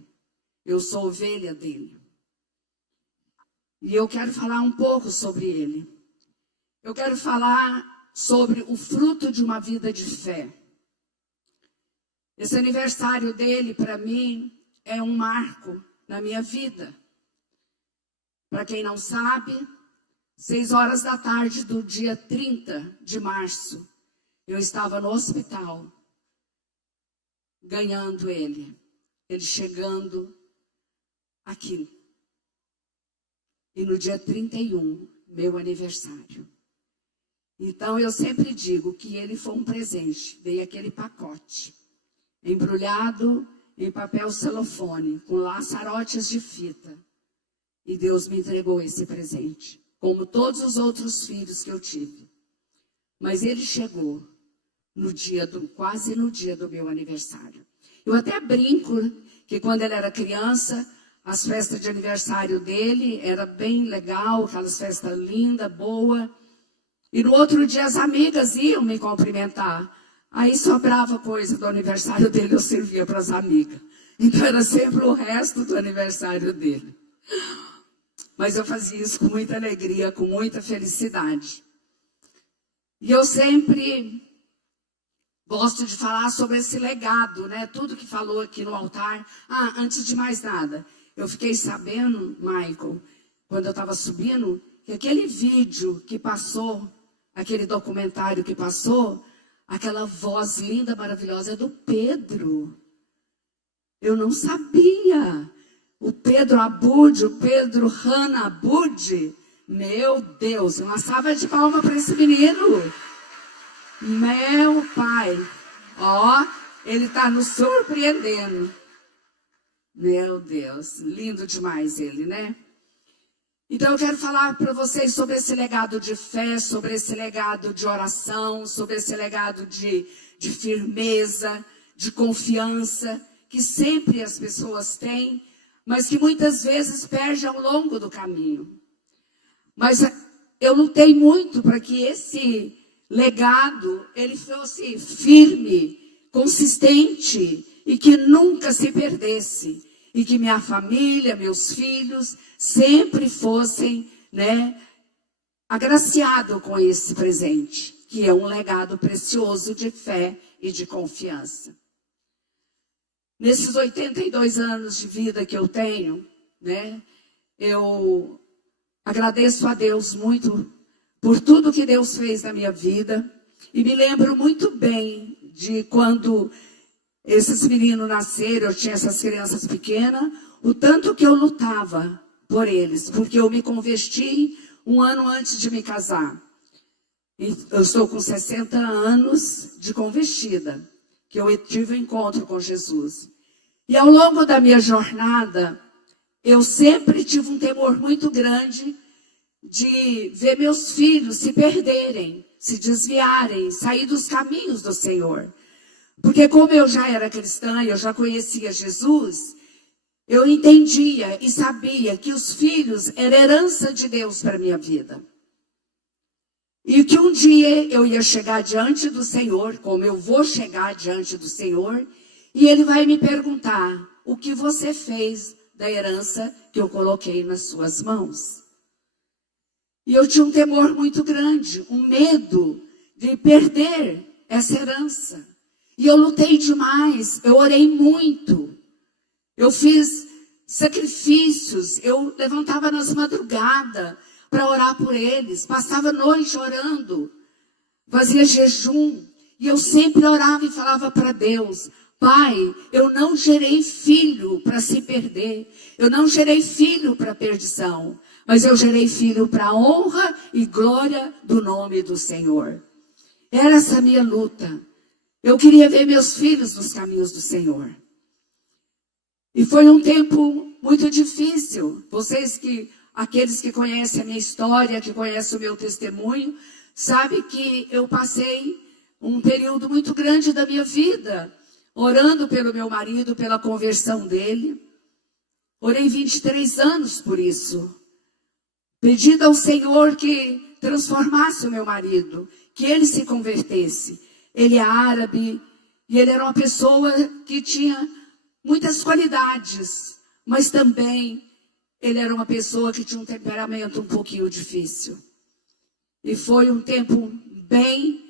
Eu sou ovelha dele. E eu quero falar um pouco sobre ele. Eu quero falar sobre o fruto de uma vida de fé. Esse aniversário dele, para mim, é um marco na minha vida. Para quem não sabe, 6 da tarde do dia 30 de março, eu estava no hospital, ganhando ele chegando aqui. E no dia 31, meu aniversário. Então eu sempre digo que ele foi um presente, veio aquele pacote, embrulhado em papel celofane, com laçarotes de fita. E Deus me entregou esse presente, como todos os outros filhos que eu tive. Mas ele chegou quase no dia do meu aniversário. Eu até brinco que quando ele era criança, as festas de aniversário dele era bem legal, aquelas festas lindas, boas. E no outro dia as amigas iam me cumprimentar. Aí sobrava coisa do aniversário dele, eu servia para as amigas. Então era sempre o resto do aniversário dele. Mas eu fazia isso com muita alegria, com muita felicidade. E eu sempre gosto de falar sobre esse legado, né? Tudo que falou aqui no altar. Antes de mais nada, eu fiquei sabendo, Michael, quando eu estava subindo, que aquele vídeo que passou, aquele documentário que passou, aquela voz linda, maravilhosa, é do Pedro. Eu não sabia. O Pedro Abud, o Pedro Hanna Abud. Meu Deus, uma salva de palmas para esse menino. Meu pai. Ó, ele está nos surpreendendo. Meu Deus, lindo demais ele, né? Então eu quero falar para vocês sobre esse legado de fé, sobre esse legado de oração, sobre esse legado de firmeza, de confiança, que sempre as pessoas têm, mas que muitas vezes perdem ao longo do caminho. Mas eu lutei muito para que esse legado ele fosse firme, consistente e que nunca se perdesse. E que minha família, meus filhos, sempre fossem, né, agraciados com esse presente, que é um legado precioso de fé e de confiança. Nesses 82 anos de vida que eu tenho, né, eu agradeço a Deus muito por tudo que Deus fez na minha vida. E me lembro muito bem de quando esses meninos nasceram, eu tinha essas crianças pequenas, o tanto que eu lutava por eles, porque eu me converti um ano antes de me casar. E eu estou com 60 anos de convertida, que eu tive um encontro com Jesus. E ao longo da minha jornada, eu sempre tive um temor muito grande de ver meus filhos se perderem, se desviarem, sair dos caminhos do Senhor. Porque como eu já era cristã, eu já conhecia Jesus, eu entendia e sabia que os filhos eram herança de Deus para a minha vida. E que um dia eu ia chegar diante do Senhor, como eu vou chegar diante do Senhor, e Ele vai me perguntar, o que você fez da herança que eu coloquei nas suas mãos? E eu tinha um temor muito grande, um medo de perder essa herança. E eu lutei demais, eu orei muito, eu fiz sacrifícios, eu levantava nas madrugadas para orar por eles, passava a noite orando, fazia jejum, e eu sempre orava e falava para Deus, Pai, eu não gerei filho para se perder, eu não gerei filho para perdição, mas eu gerei filho para a honra e glória do nome do Senhor. Era essa a minha luta. Eu queria ver meus filhos nos caminhos do Senhor. E foi um tempo muito difícil. Aqueles que conhecem a minha história, que conhecem o meu testemunho, sabem que eu passei um período muito grande da minha vida, orando pelo meu marido, pela conversão dele. Orei 23 anos por isso. Pedindo ao Senhor que transformasse o meu marido, que ele se convertesse. Ele é árabe e ele era uma pessoa que tinha muitas qualidades, mas também ele era uma pessoa que tinha um temperamento um pouquinho difícil. E foi um tempo bem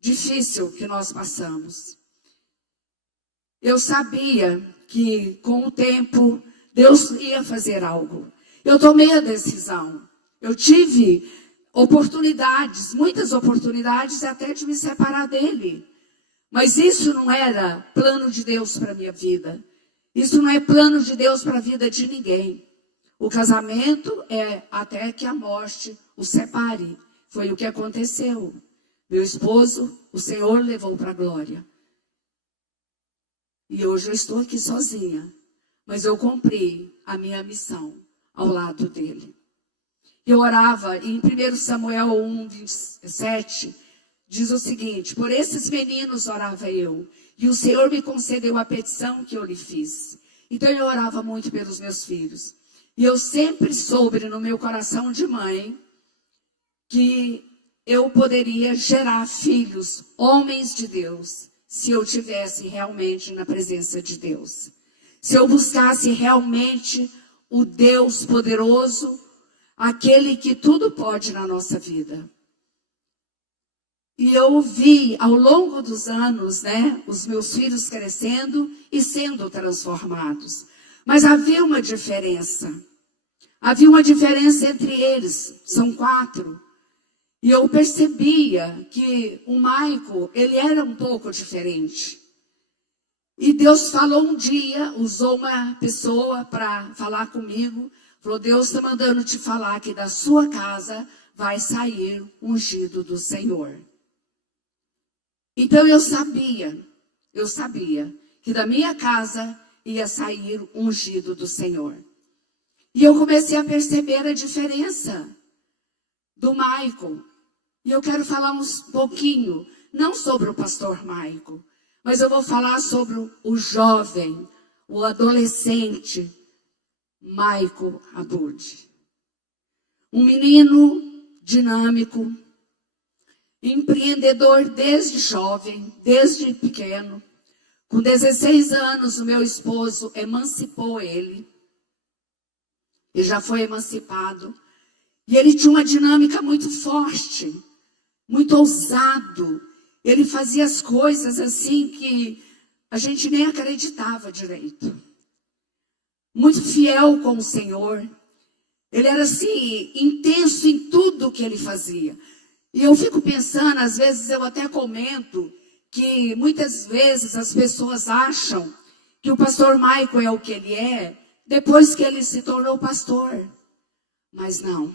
difícil que nós passamos. Eu sabia que com o tempo Deus ia fazer algo. Eu tomei a decisão. Eu tive oportunidades, muitas oportunidades até de me separar dele. Mas isso não era plano de Deus para a minha vida. Isso não é plano de Deus para a vida de ninguém. O casamento é até que a morte o separe. Foi o que aconteceu. Meu esposo, o Senhor levou para a glória. E hoje eu estou aqui sozinha. Mas eu cumpri a minha missão ao lado dele. Eu orava, em 1 Samuel 1, 27, diz o seguinte, por esses meninos orava eu, e o Senhor me concedeu a petição que eu lhe fiz. Então eu orava muito pelos meus filhos. E eu sempre soube no meu coração de mãe que eu poderia gerar filhos, homens de Deus, se eu tivesse realmente na presença de Deus. Se eu buscasse realmente o Deus poderoso, aquele que tudo pode na nossa vida. E eu vi ao longo dos anos, né, os meus filhos crescendo e sendo transformados. Mas havia uma diferença. Havia uma diferença entre eles. São 4. E eu percebia que o Maico, ele era um pouco diferente. E Deus falou um dia, usou uma pessoa para falar comigo. Falou, Deus está mandando te falar que da sua casa vai sair ungido do Senhor. Então eu sabia que da minha casa ia sair ungido do Senhor. E eu comecei a perceber a diferença do Maico. E eu quero falar um pouquinho, não sobre o pastor Maico, mas eu vou falar sobre o jovem, o adolescente Maico Abud. Um menino dinâmico, empreendedor desde jovem, desde pequeno. Com 16 anos, o meu esposo emancipou ele. Ele já foi emancipado. E ele tinha uma dinâmica muito forte, muito ousado. Ele fazia as coisas assim que a gente nem acreditava direito. Muito fiel com o Senhor. Ele era assim, intenso em tudo que ele fazia. E eu fico pensando, às vezes eu até comento, que muitas vezes as pessoas acham que o pastor Maico é o que ele é, depois que ele se tornou pastor. Mas não.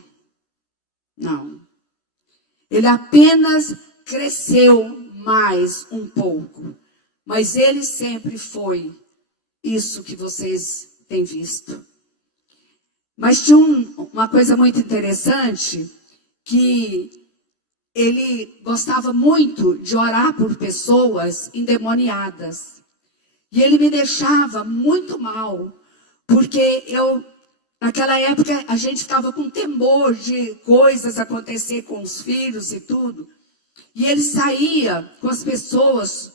Ele apenas cresceu mais um pouco. Mas ele sempre foi isso que vocês têm visto. Mas tinha uma coisa muito interessante, que ele gostava muito de orar por pessoas endemoniadas. E ele me deixava muito mal, porque naquela época, a gente ficava com temor de coisas acontecer com os filhos e tudo. E ele saía com as pessoas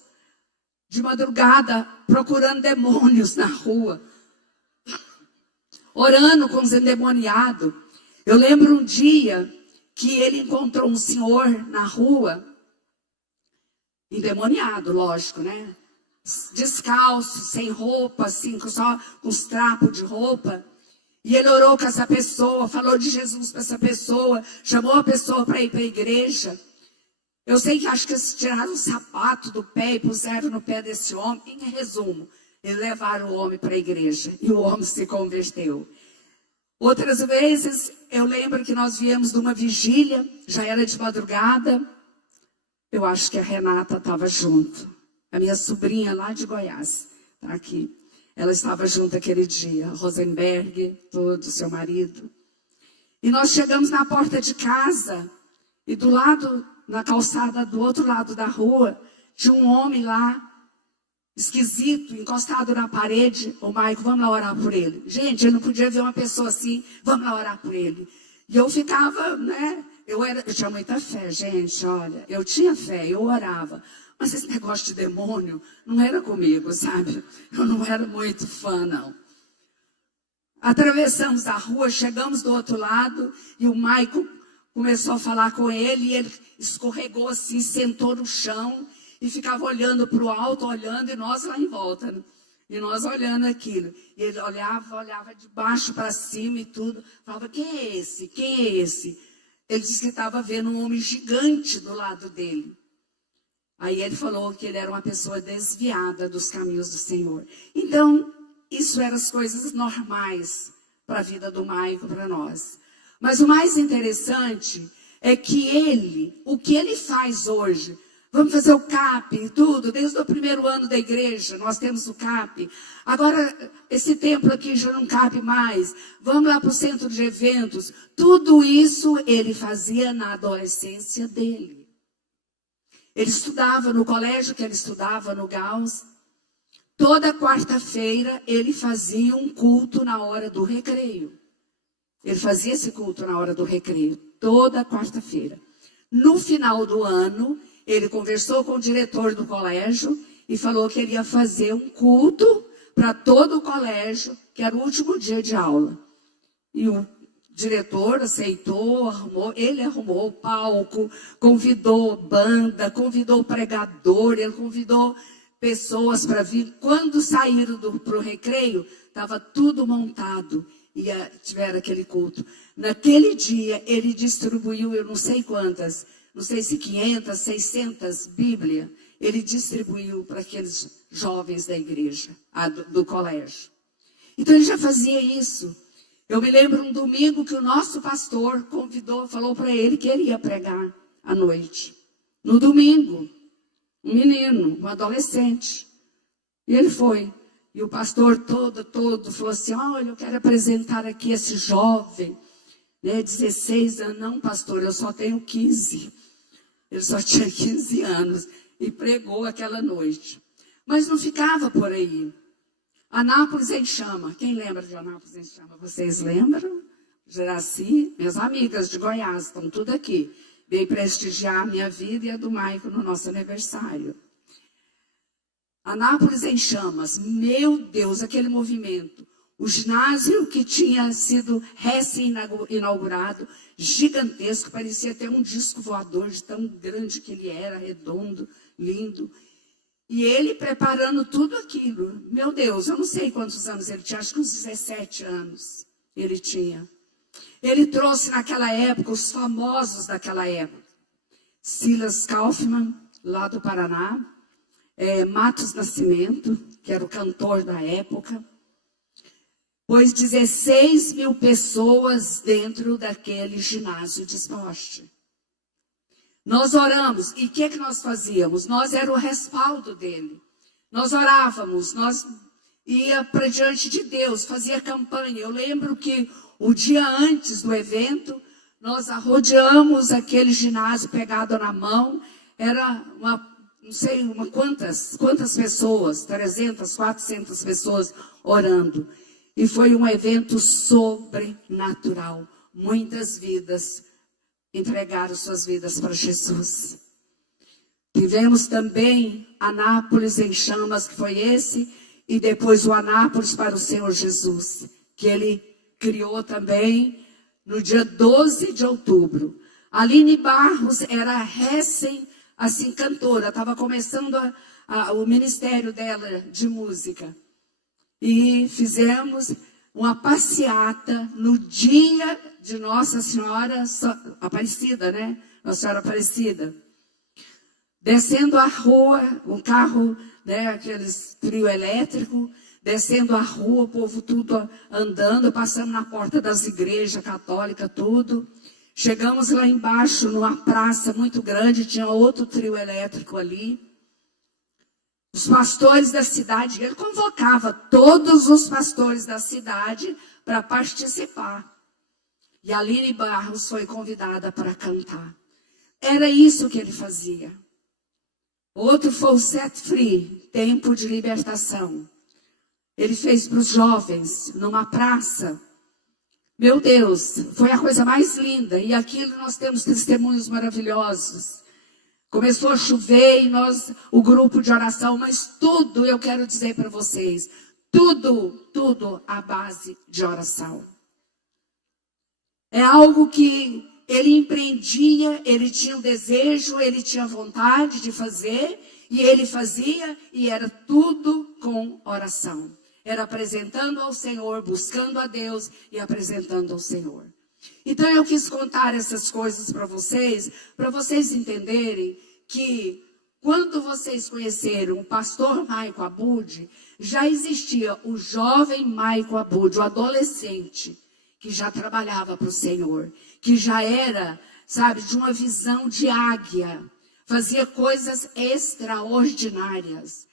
de madrugada, procurando demônios na rua, orando com os endemoniados. Eu lembro um dia que ele encontrou um senhor na rua, endemoniado, lógico, né? Descalço, sem roupa, assim, só com os trapos de roupa. E ele orou com essa pessoa, falou de Jesus para essa pessoa, chamou a pessoa para ir para a igreja. Eu sei que acho que eles tiraram o sapato do pé e puseram no pé desse homem. Em resumo, eles levaram o homem para a igreja e o homem se converteu. Outras vezes, eu lembro que nós viemos de uma vigília, já era de madrugada. Eu acho que a Renata estava junto. A minha sobrinha lá de Goiás, está aqui. Ela estava junto aquele dia, Rosenberg, todo seu marido. E nós chegamos na porta de casa, e do lado, na calçada do outro lado da rua, tinha um homem lá, esquisito, encostado na parede. Ô Maico, vamos lá orar por ele. Gente, eu não podia ver uma pessoa assim, vamos lá orar por ele. E eu ficava, né, eu tinha muita fé, gente, olha, eu tinha fé, eu orava. Mas esse negócio de demônio não era comigo, sabe? Eu não era muito fã, não. Atravessamos a rua, chegamos do outro lado, e o Maico começou a falar com ele, e ele escorregou assim, sentou no chão, e ficava olhando para o alto, olhando, e nós lá em volta, né? E nós olhando aquilo. E ele olhava de baixo para cima e tudo. Falava, quem é esse? Quem é esse? Ele disse que estava vendo um homem gigante do lado dele. Aí ele falou que ele era uma pessoa desviada dos caminhos do Senhor. Então, isso eram as coisas normais para a vida do Maico, para nós. Mas o mais interessante é que o que ele faz hoje, vamos fazer o CAP e tudo, desde o primeiro ano da igreja, nós temos o CAP. Agora, esse templo aqui já não cabe mais. Vamos lá para o centro de eventos. Tudo isso ele fazia na adolescência dele. Ele estudava no colégio que ele estudava, no Gauss. Toda quarta-feira ele fazia um culto na hora do recreio. Ele fazia esse culto na hora do recreio, toda quarta-feira. No final do ano, ele conversou com o diretor do colégio e falou que ele ia fazer um culto para todo o colégio, que era o último dia de aula. E o diretor aceitou, ele arrumou o palco, convidou banda, convidou pregador, ele convidou pessoas para vir. Quando saíram para o recreio, estava tudo montado e tiveram aquele culto. Naquele dia, ele distribuiu, eu não sei quantas, não sei se 500, 600 Bíblias, ele distribuiu para aqueles jovens da igreja, do colégio. Então, ele já fazia isso. Eu me lembro um domingo que o nosso pastor convidou, falou para ele que ele ia pregar à noite. No domingo, um menino, um adolescente. E ele foi. E o pastor todo falou assim, olha, eu quero apresentar aqui esse jovem, né, 16 anos. Não, pastor, eu só tenho 15. Ele só tinha 15 anos. E pregou aquela noite. Mas não ficava por aí. Anápolis em Chama. Quem lembra de Anápolis em Chama? Vocês lembram? Jeraci, minhas amigas de Goiás, estão tudo aqui. Veio prestigiar a minha vida e a do Maico no nosso aniversário. Anápolis em Chamas. Meu Deus, aquele movimento. O ginásio que tinha sido recém-inaugurado, gigantesco, parecia ter um disco voador de tão grande que ele era, redondo, lindo. E ele preparando tudo aquilo. Meu Deus, eu não sei quantos anos ele tinha, acho que uns 17 anos ele tinha. Ele trouxe naquela época os famosos daquela época. Silas Kaufmann, lá do Paraná. Matos Nascimento, que era o cantor da época. Pôs 16 mil pessoas dentro daquele ginásio de esporte. Nós oramos, e o que nós fazíamos? Nós era o respaldo dele. Nós orávamos, nós ia para diante de Deus, fazia campanha. Eu lembro que o dia antes do evento, nós arrodeamos aquele ginásio pegado na mão. Era não sei quantas pessoas, 300, 400 pessoas orando. E foi um evento sobrenatural. Muitas vidas entregaram suas vidas para Jesus. Tivemos também Anápolis em Chamas, que foi esse, e depois o Anápolis para o Senhor Jesus, que ele criou também no dia 12 de outubro. Aline Barros era cantora, estava começando o ministério dela de música. E fizemos uma passeata no dia de Nossa Senhora Aparecida, né? Nossa Senhora Aparecida. Descendo a rua, um carro, né, aqueles trio elétrico, descendo a rua, o povo tudo andando, passando na porta das igrejas católicas, tudo. Chegamos lá embaixo, numa praça muito grande, tinha outro trio elétrico ali. Os pastores da cidade, ele convocava todos os pastores da cidade para participar. E a Aline Barros foi convidada para cantar. Era isso que ele fazia. Outro foi o Set Free, Tempo de Libertação. Ele fez para os jovens, numa praça. Meu Deus, foi a coisa mais linda. E aquilo nós temos testemunhos maravilhosos. Começou a chover e o grupo de oração, mas tudo, eu quero dizer para vocês, tudo à base de oração. É algo que ele empreendia, ele tinha um desejo, ele tinha vontade de fazer, e ele fazia, e era tudo com oração. Era apresentando ao Senhor, buscando a Deus e apresentando ao Senhor. Então eu quis contar essas coisas para vocês entenderem que quando vocês conheceram o pastor Maico Abud, já existia o jovem Maico Abud, o adolescente, que já trabalhava para o Senhor, que já era, sabe, de uma visão de águia, fazia coisas extraordinárias.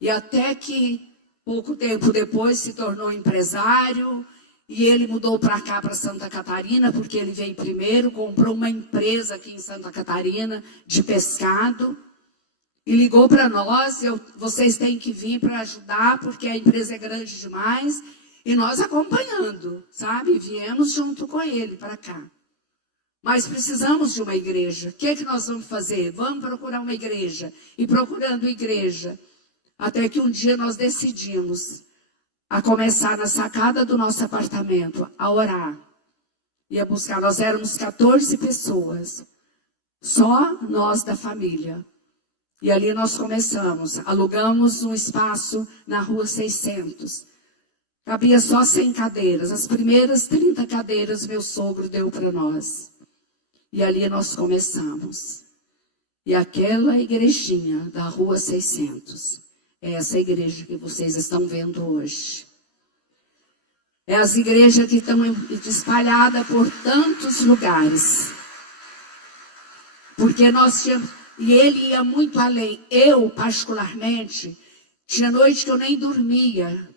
E até que pouco tempo depois se tornou empresário, e ele mudou para cá, para Santa Catarina, porque ele veio primeiro, comprou uma empresa aqui em Santa Catarina de pescado, e ligou para nós, vocês têm que vir para ajudar, porque a empresa é grande demais, e nós acompanhando, sabe? Viemos junto com ele para cá. Mas precisamos de uma igreja. O que nós vamos fazer? Vamos procurar uma igreja. E procurando igreja, até que um dia nós decidimos a começar na sacada do nosso apartamento, a orar. Ia buscar, nós éramos 14 pessoas, só nós da família. E ali nós começamos, alugamos um espaço na rua 600. Cabia só 100 cadeiras. As primeiras 30 cadeiras meu sogro deu para nós. E ali nós começamos. E aquela igrejinha da rua 600, é essa igreja que vocês estão vendo hoje. É as igrejas que estão espalhadas por tantos lugares. Porque nós tínhamos... E ele ia muito além. Eu, particularmente, tinha noite que eu nem dormia.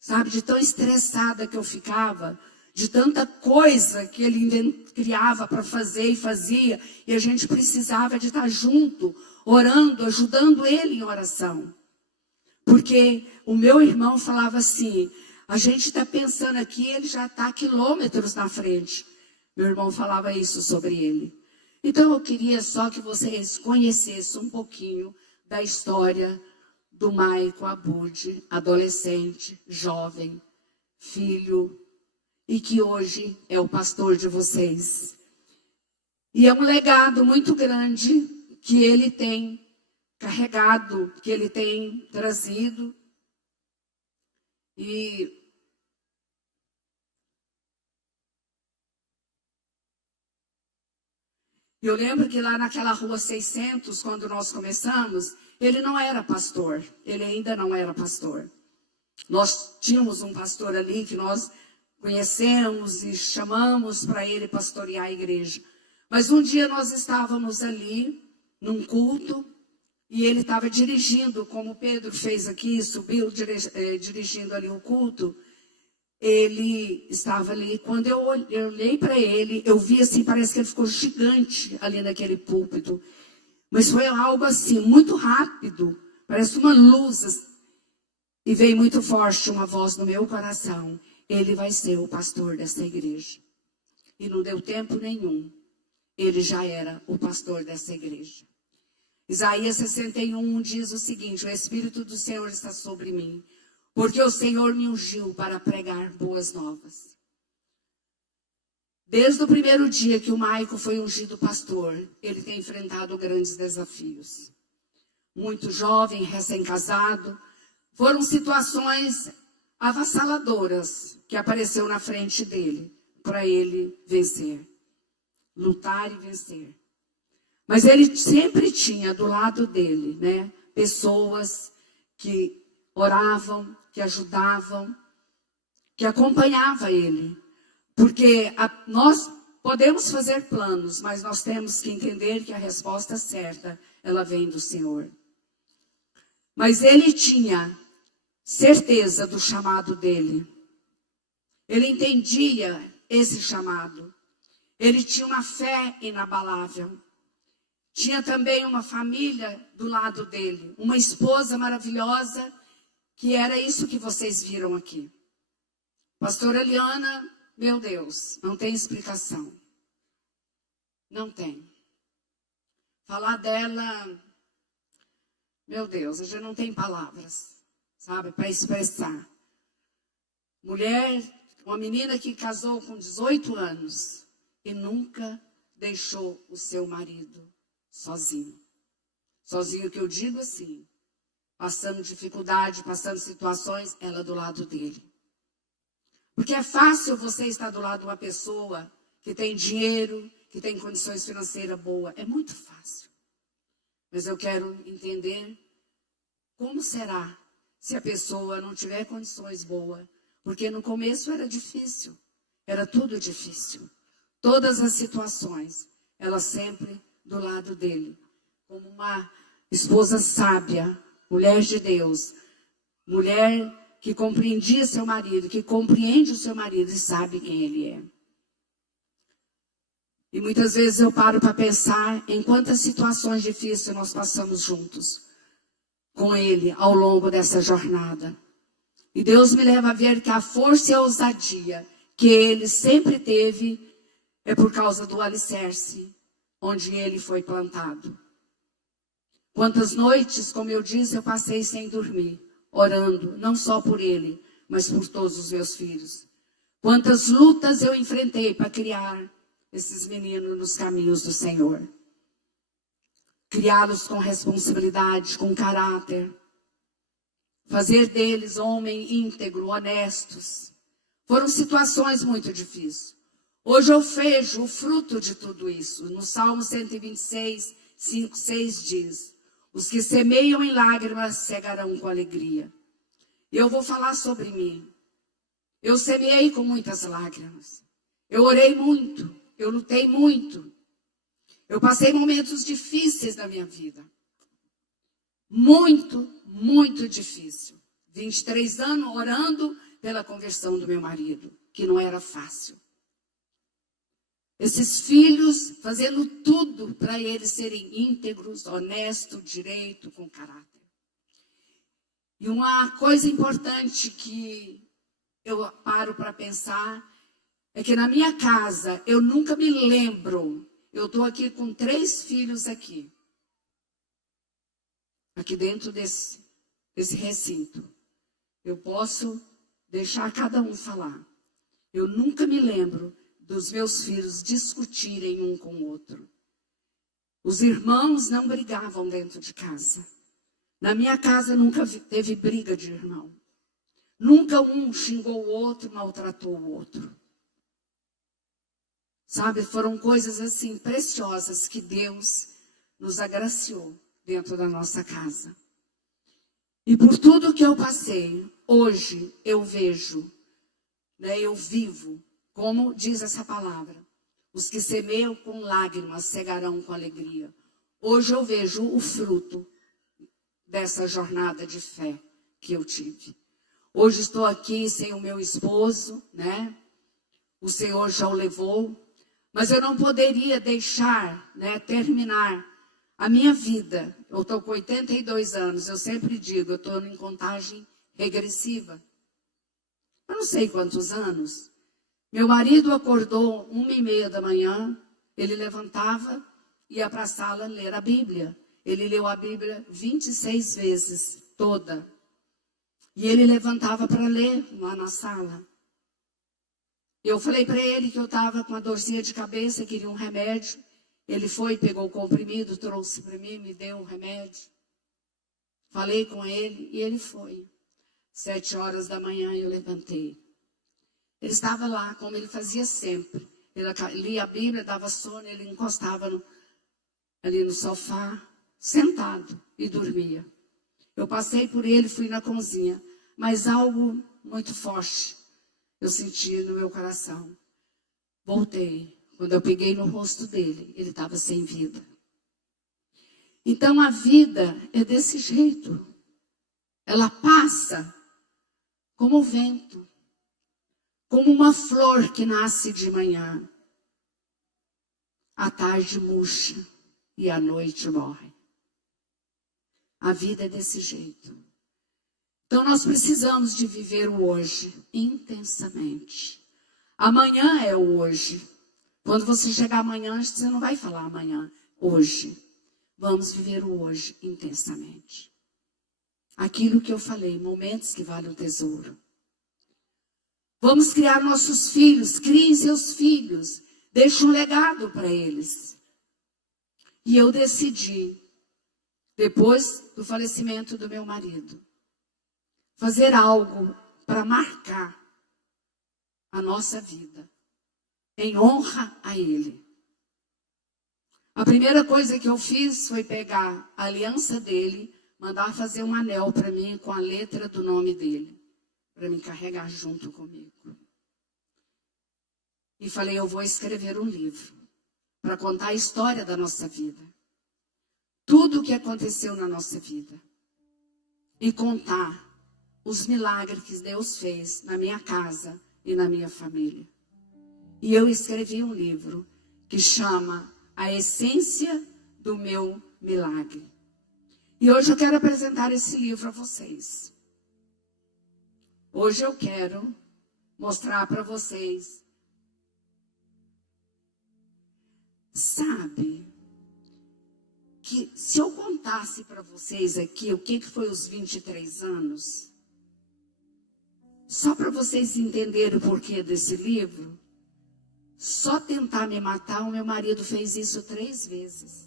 Sabe, de tão estressada que eu ficava. De tanta coisa que ele criava para fazer e fazia. E a gente precisava de estar junto, orando, ajudando ele em oração. Porque o meu irmão falava assim, a gente está pensando aqui, ele já está quilômetros na frente. Meu irmão falava isso sobre ele. Então eu queria só que vocês conhecessem um pouquinho da história do Maico Abud, adolescente, jovem, filho, e que hoje é o pastor de vocês. E é um legado muito grande que ele tem carregado, que ele tem trazido. E eu lembro que lá naquela rua 600, quando nós começamos, ele não era pastor, ele ainda não era pastor. Nós tínhamos um pastor ali que nós conhecemos e chamamos para ele pastorear a igreja. Mas um dia nós estávamos ali, num culto, e ele estava dirigindo, como Pedro fez aqui, subiu dirigindo ali o culto. Ele estava ali, quando eu olhei para ele, eu vi assim, parece que ele ficou gigante ali naquele púlpito. Mas foi algo assim, muito rápido, parece uma luz. E veio muito forte uma voz no meu coração. Ele vai ser o pastor dessa igreja. E não deu tempo nenhum. Ele já era o pastor dessa igreja. Isaías 61 diz o seguinte, o Espírito do Senhor está sobre mim, porque o Senhor me ungiu para pregar boas novas. Desde o primeiro dia que o Maico foi ungido pastor, ele tem enfrentado grandes desafios. Muito jovem, recém-casado, foram situações avassaladoras que apareceu na frente dele, para ele vencer, lutar e vencer. Mas ele sempre tinha do lado dele, né, pessoas que oravam, que ajudavam, que acompanhavam ele. Porque nós podemos fazer planos, mas nós temos que entender que a resposta certa, ela vem do Senhor. Mas ele tinha certeza do chamado dele. Ele entendia esse chamado. Ele tinha uma fé inabalável. Tinha também uma família do lado dele, uma esposa maravilhosa, que era isso que vocês viram aqui. Pastora Eliana, meu Deus, não tem explicação. Não tem. Falar dela, meu Deus, a gente não tem palavras, sabe, para expressar. Mulher, uma menina que casou com 18 anos e nunca deixou o seu marido sozinho. Sozinho que eu digo assim, passando dificuldade, passando situações, ela do lado dele. Porque é fácil você estar do lado de uma pessoa que tem dinheiro, que tem condições financeiras boas. É muito fácil. Mas eu quero entender como será se a pessoa não tiver condições boas. Porque no começo era difícil. Era tudo difícil. Todas as situações, ela sempre do lado dele. Como uma esposa sábia, mulher de Deus, mulher que compreendia seu marido, que compreende o seu marido e sabe quem ele é. E muitas vezes eu paro para pensar em quantas situações difíceis nós passamos juntos com ele ao longo dessa jornada. E Deus me leva a ver que a força e a ousadia que ele sempre teve é por causa do alicerce onde ele foi plantado. Quantas noites, como eu disse, eu passei sem dormir, orando, não só por ele, mas por todos os meus filhos. Quantas lutas eu enfrentei para criar esses meninos nos caminhos do Senhor. Criá-los com responsabilidade, com caráter. Fazer deles homens íntegros, honestos. Foram situações muito difíceis. Hoje eu vejo o fruto de tudo isso. No Salmo 126, 5, 6 diz: os que semeiam em lágrimas cegarão com alegria. Eu vou falar sobre mim. Eu semeei com muitas lágrimas. Eu orei muito. Eu lutei muito. Eu passei momentos difíceis na minha vida. Muito, muito difícil. 23 anos orando pela conversão do meu marido, que não era fácil. Esses filhos fazendo tudo para eles serem íntegros, honestos, direito, com caráter. E uma coisa importante que eu paro para pensar é que na minha casa eu nunca me lembro. Eu estou aqui com 3 filhos aqui dentro desse recinto. Eu posso deixar cada um falar. Eu nunca me lembro dos meus filhos discutirem um com o outro. Os irmãos não brigavam dentro de casa. Na minha casa nunca teve briga de irmão. Nunca um xingou o outro, maltratou o outro. Sabe, foram coisas assim preciosas que Deus nos agraciou dentro da nossa casa. E por tudo que eu passei, hoje eu vejo, eu vivo, como diz essa palavra, os que semeiam com lágrimas cegarão com alegria. Hoje eu vejo o fruto dessa jornada de fé que eu tive. Hoje estou aqui sem o meu esposo, O Senhor já o levou. Mas eu não poderia deixar, terminar a minha vida. Eu estou com 82 anos, eu sempre digo, eu estou em contagem regressiva. Eu não sei quantos anos. Meu marido acordou 1h30 da manhã, ele levantava, ia para a sala ler a Bíblia. Ele leu a Bíblia 26 vezes, toda. E ele levantava para ler lá na sala. Eu falei para ele que eu estava com uma dorzinha de cabeça, queria um remédio. Ele foi, pegou o comprimido, trouxe para mim, me deu o remédio. Falei com ele e ele foi. 7 horas da manhã eu levantei. Ele estava lá, como ele fazia sempre. Ele lia a Bíblia, dava sono, ele encostava ali no sofá, sentado e dormia. Eu passei por ele, fui na cozinha, mas algo muito forte eu senti no meu coração. Voltei. Quando eu peguei no rosto dele, ele estava sem vida. Então a vida é desse jeito. Ela passa como o vento, como uma flor que nasce de manhã. À tarde murcha e à noite morre. A vida é desse jeito. Então nós precisamos de viver o hoje intensamente. Amanhã é o hoje. Quando você chegar amanhã, você não vai falar amanhã, hoje. Vamos viver o hoje intensamente. Aquilo que eu falei, momentos que valem o tesouro. Vamos criar nossos filhos, criem seus filhos, deixe um legado para eles. E eu decidi, depois do falecimento do meu marido, fazer algo para marcar a nossa vida, em honra a ele. A primeira coisa que eu fiz foi pegar a aliança dele, mandar fazer um anel para mim com a letra do nome dele, para me carregar junto comigo. E falei, eu vou escrever um livro para contar a história da nossa vida. Tudo o que aconteceu na nossa vida. E contar os milagres que Deus fez na minha casa e na minha família. E eu escrevi um livro que chama A Essência do Meu Milagre. E hoje eu quero apresentar esse livro a vocês. Hoje eu quero mostrar para vocês. Sabe que se eu contasse para vocês aqui o que foi os 23 anos, Só para vocês entenderem o porquê desse livro, só tentar me matar, o meu marido fez isso 3 vezes.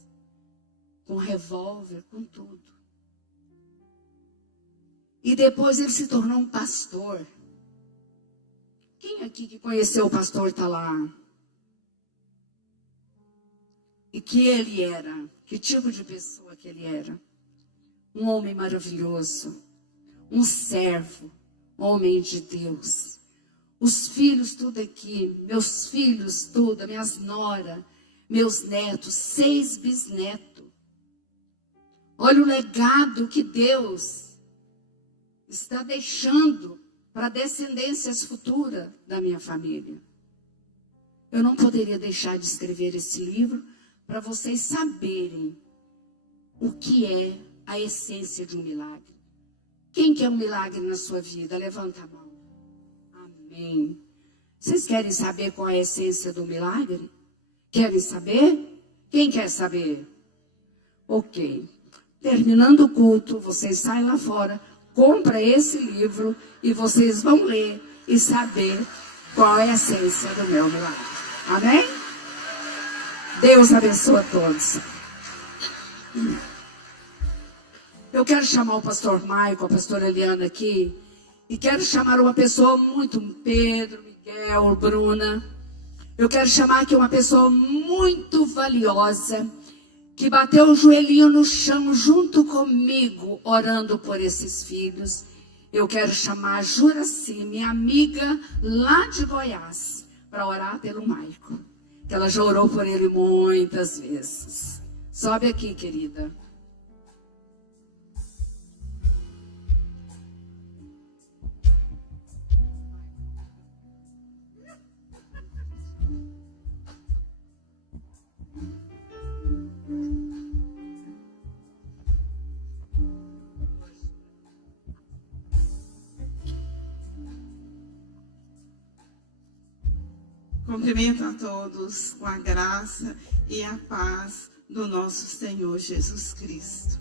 Com revólver, com tudo. E depois ele se tornou um pastor. Quem aqui que conheceu o pastor está lá? E que ele era? Que tipo de pessoa que ele era? Um homem maravilhoso. Um servo. Homem de Deus. Os filhos tudo aqui. Meus filhos tudo. Minhas noras. Meus netos. 6 bisnetos. Olha o legado que Deus está deixando para descendências futuras da minha família. Eu não poderia deixar de escrever esse livro para vocês saberem o que é a essência de um milagre. Quem quer um milagre na sua vida? Levanta a mão. Amém. Vocês querem saber qual é a essência do milagre? Querem saber? Quem quer saber? Ok. Terminando o culto, vocês saem lá fora, compra esse livro e vocês vão ler e saber qual é a essência do meu milagre. Amém? Deus abençoe a todos. Eu quero chamar o pastor Maico, a pastora Eliana aqui, e quero chamar uma pessoa muito, Pedro, Miguel, Bruna. Eu quero chamar aqui uma pessoa muito valiosa, que bateu o joelhinho no chão junto comigo, orando por esses filhos. Eu quero chamar a Juraci, minha amiga lá de Goiás, para orar pelo Maico, que ela já orou por ele muitas vezes. Sobe aqui, querida. Cumprimento a todos com a graça e a paz do nosso Senhor Jesus Cristo.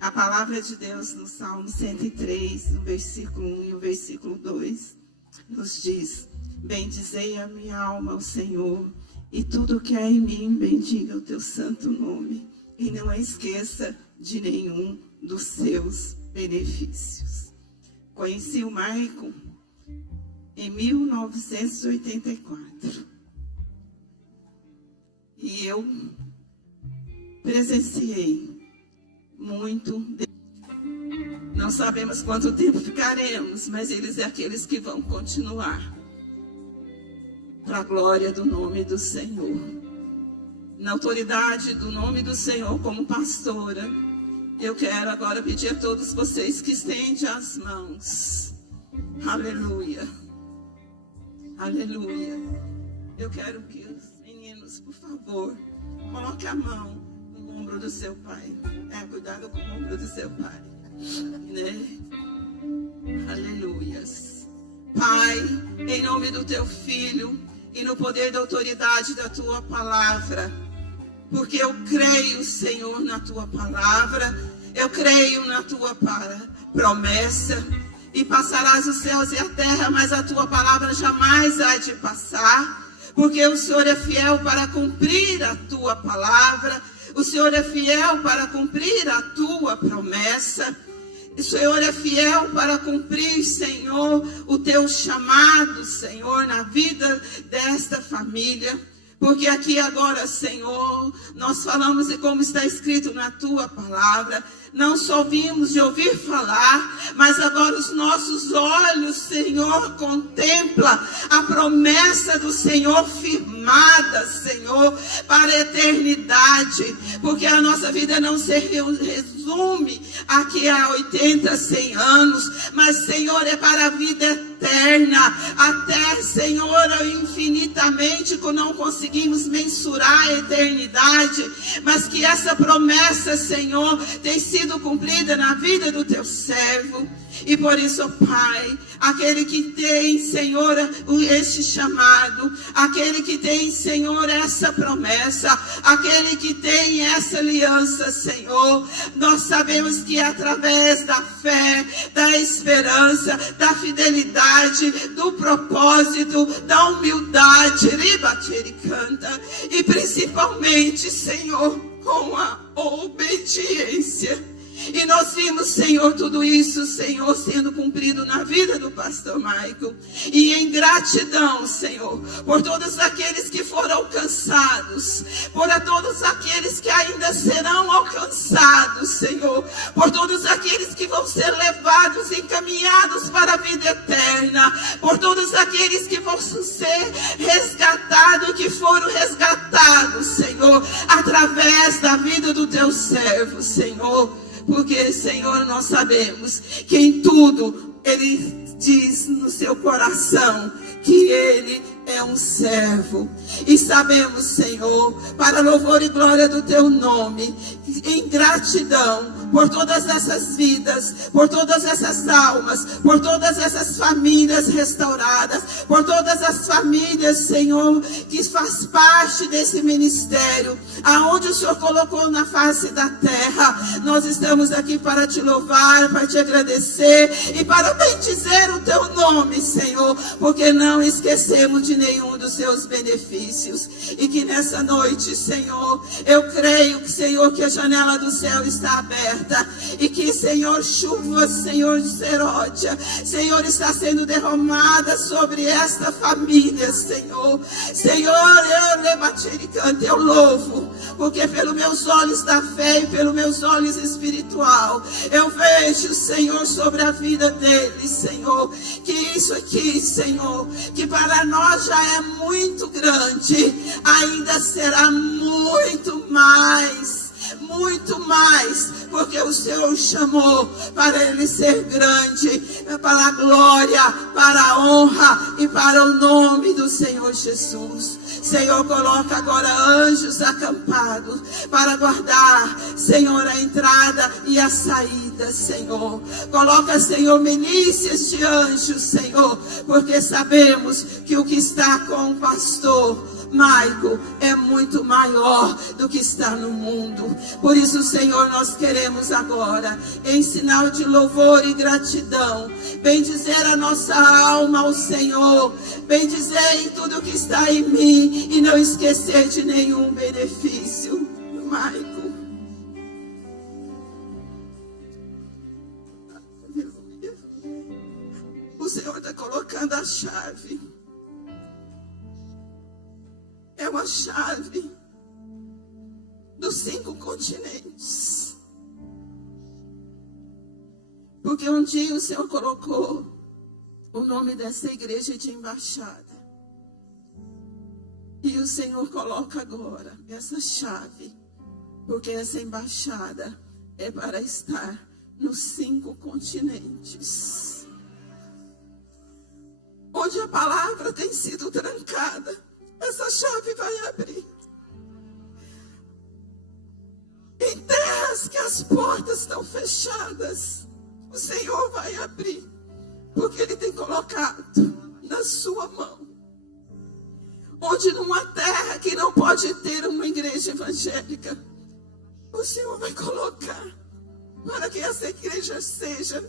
A palavra de Deus no Salmo 103, no versículo 1 e o versículo 2, nos diz: bendizei a minha alma ao Senhor, e tudo que há em mim bendiga o teu santo nome, e não esqueça de nenhum dos seus benefícios. Conheci o Maico em 1984. E eu presenciei muito. Não sabemos quanto tempo ficaremos, mas eles é aqueles que vão continuar. Para a glória do nome do Senhor. Na autoridade do nome do Senhor como pastora, eu quero agora pedir a todos vocês que estendem as mãos. Aleluia. Aleluia. Eu quero que os meninos, por favor, coloquem a mão no ombro do seu pai. Cuidado com o ombro do seu pai. Né? Aleluias. Pai, em nome do teu filho e no poder da autoridade da tua palavra, porque eu creio, Senhor, na tua palavra, eu creio na tua promessa. E passarás os céus e a terra, mas a tua palavra jamais há de passar, porque o Senhor é fiel para cumprir a tua palavra, o Senhor é fiel para cumprir a tua promessa, o Senhor é fiel para cumprir, Senhor, o teu chamado, Senhor, na vida desta família. Porque aqui agora, Senhor, nós falamos e como está escrito na tua palavra, não só vimos de ouvir falar, mas agora os nossos olhos, Senhor, contempla a promessa do Senhor firmada, Senhor, para a eternidade. Porque a nossa vida não se resume aqui a 80, 100 anos, mas, Senhor, é para a vida eterna, até, Senhor, infinitamente, que não conseguimos mensurar a eternidade, mas que essa promessa, Senhor, tem sido cumprida na vida do teu servo. E por isso, ó Pai, aquele que tem, Senhor, este chamado, aquele que tem, Senhor, essa promessa, aquele que tem essa aliança, Senhor, nós sabemos que é através da fé, da esperança, da fidelidade, do propósito, da humildade, canta, e principalmente, Senhor, com a obediência. E nós vimos, Senhor, tudo isso, Senhor, sendo cumprido na vida do pastor Michael. E em gratidão, Senhor, por todos aqueles que foram alcançados, por todos aqueles que ainda serão alcançados, Senhor, por todos aqueles que vão ser levados, encaminhados para a vida eterna, por todos aqueles que vão ser resgatados, que foram resgatados, Senhor, através da vida do teu servo, Senhor. Porque, Senhor, nós sabemos que em tudo Ele diz no seu coração que Ele é um servo. E sabemos, Senhor, para louvor e glória do Teu nome, em gratidão por todas essas vidas, por todas essas almas, por todas essas famílias restauradas, por todas as famílias, Senhor, que faz parte desse ministério, aonde o Senhor colocou na face da terra. Nós estamos aqui para Te louvar, para Te agradecer e para bendizer o Teu nome, Senhor, porque não esquecemos de nenhum dos Seus benefícios. E que nessa noite, Senhor, eu creio, Senhor, que a janela do céu está aberta. E que, Senhor, chuva, Senhor, de seródia, Senhor, está sendo derramada sobre esta família, Senhor. Senhor, eu louvo, porque pelos meus olhos da fé e pelos meus olhos espiritual, eu vejo, Senhor, sobre a vida deles, Senhor, que isso aqui, Senhor, que para nós já é muito grande, ainda será muito mais, porque o Senhor chamou para Ele ser grande, para a glória, para a honra e para o nome do Senhor Jesus. Senhor, coloca agora anjos acampados para guardar, Senhor, a entrada e a saída, Senhor. Coloca, Senhor, milícias de anjos, Senhor, porque sabemos que o que está com o pastor Michael é muito maior do que está no mundo. Por isso, Senhor, nós queremos agora, em sinal de louvor e gratidão, bendizer a nossa alma ao Senhor, bendizer em tudo que está em mim e não esquecer de nenhum benefício. Michael, o Senhor está colocando a chave. É uma chave dos 5 continentes. Porque um dia o Senhor colocou o nome dessa igreja de embaixada. E o Senhor coloca agora essa chave. Porque essa embaixada é para estar nos 5 continentes. Onde a palavra tem sido trancada, essa chave vai abrir. Em terras que as portas estão fechadas, o Senhor vai abrir, porque Ele tem colocado na sua mão. Onde numa terra que não pode ter uma igreja evangélica, o Senhor vai colocar para que essa igreja seja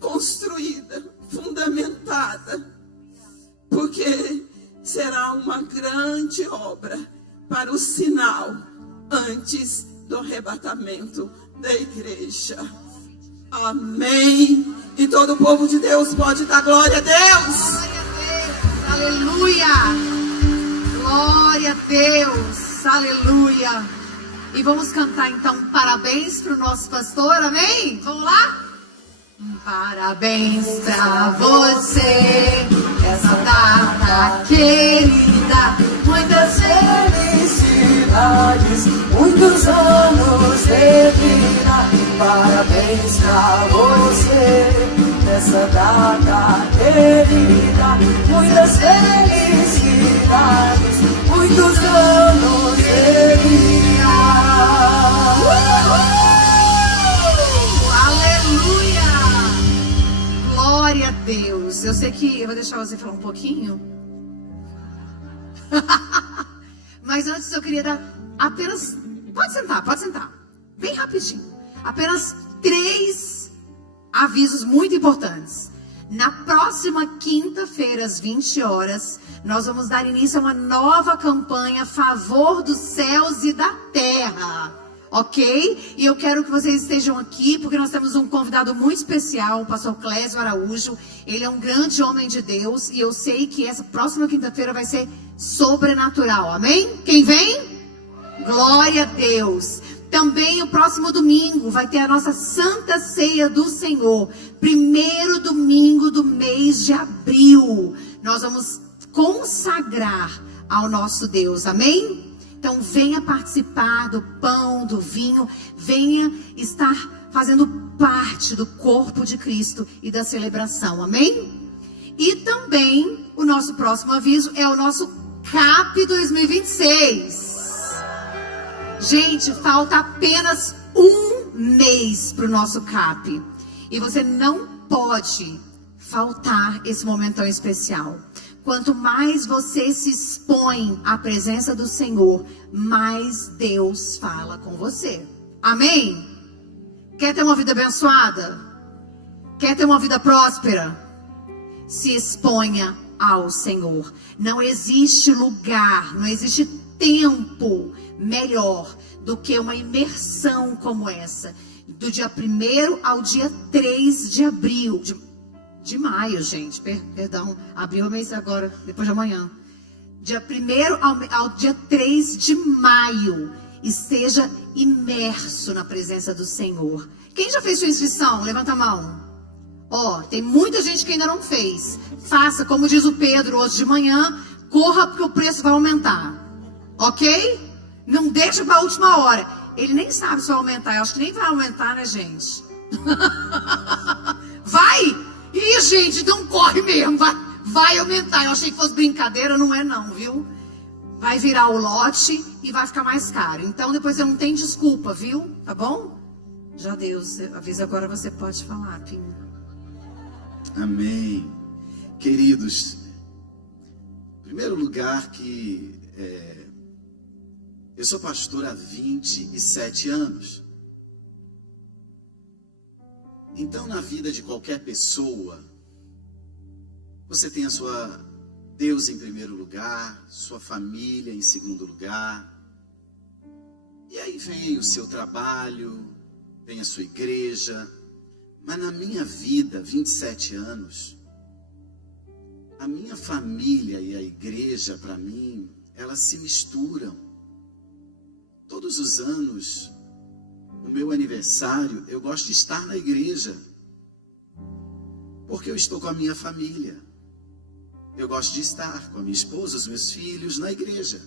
construída, fundamentada, porque será uma grande obra para o sinal antes do arrebatamento da igreja. Amém. E todo o povo de Deus pode dar glória a Deus. Aleluia. Glória a Deus. Aleluia. E vamos cantar então parabéns para o nosso pastor. Amém? Vamos lá? Parabéns pra você, essa data querida, muitas felicidades, muitos anos de vida. Parabéns pra você, essa data querida, muitas felicidades, muitos anos de vida. Aleluia! Deus. Eu sei que eu vou deixar você falar um pouquinho. Mas antes eu queria dar apenas... Pode sentar. Bem rapidinho. Apenas 3 avisos muito importantes. Na próxima quinta-feira, às 20 horas, nós vamos dar início a uma nova campanha a favor dos céus e da terra. Ok? E eu quero que vocês estejam aqui, porque nós temos um convidado muito especial, o pastor Clésio Araújo. Ele é um grande homem de Deus, e eu sei que essa próxima quinta-feira vai ser sobrenatural. Amém? Quem vem? Glória a Deus. Também o próximo domingo vai ter a nossa Santa Ceia do Senhor. Primeiro domingo do mês de abril. Nós vamos consagrar ao nosso Deus. Amém? Então venha participar do pão, do vinho. Venha estar fazendo parte do corpo de Cristo e da celebração. Amém? E também o nosso próximo aviso é o nosso CAP 2026. Gente, falta apenas um mês para o nosso CAP. E você não pode faltar esse momento tão especial. Quanto mais você se expõe à presença do Senhor, mais Deus fala com você. Amém? Quer ter uma vida abençoada? Quer ter uma vida próspera? Se exponha ao Senhor. Não existe lugar, não existe tempo melhor do que uma imersão como essa, do dia 1º ao dia 3 de abril, de maio, gente, perdão, abril é mês agora, depois de amanhã, dia 1º ao dia 3 de maio, esteja imerso na presença do Senhor. Quem já fez sua inscrição? Levanta a mão. Ó, tem muita gente que ainda não fez. Faça, como diz o Pedro hoje de manhã, corra porque o preço vai aumentar. Ok? Não deixa para a última hora. Ele nem sabe se vai aumentar. Eu acho que nem vai aumentar, né, gente? Vai! Ih, gente, então corre mesmo. Vai aumentar. Eu achei que fosse brincadeira. Não é não, viu? Vai virar o lote e vai ficar mais caro. Então depois você não tem desculpa, viu? Tá bom? Já Deus avisa agora, você pode falar, Pinho. Amém. Queridos, em primeiro lugar que... eu sou pastor há 27 anos. Então, na vida de qualquer pessoa, você tem a sua Deus em primeiro lugar, sua família em segundo lugar. E aí vem o seu trabalho, vem a sua igreja. Mas na minha vida, 27 anos, a minha família e a igreja, para mim, elas se misturam. Todos os anos, no meu aniversário, eu gosto de estar na igreja. Porque eu estou com a minha família. Eu gosto de estar com a minha esposa, os meus filhos, na igreja.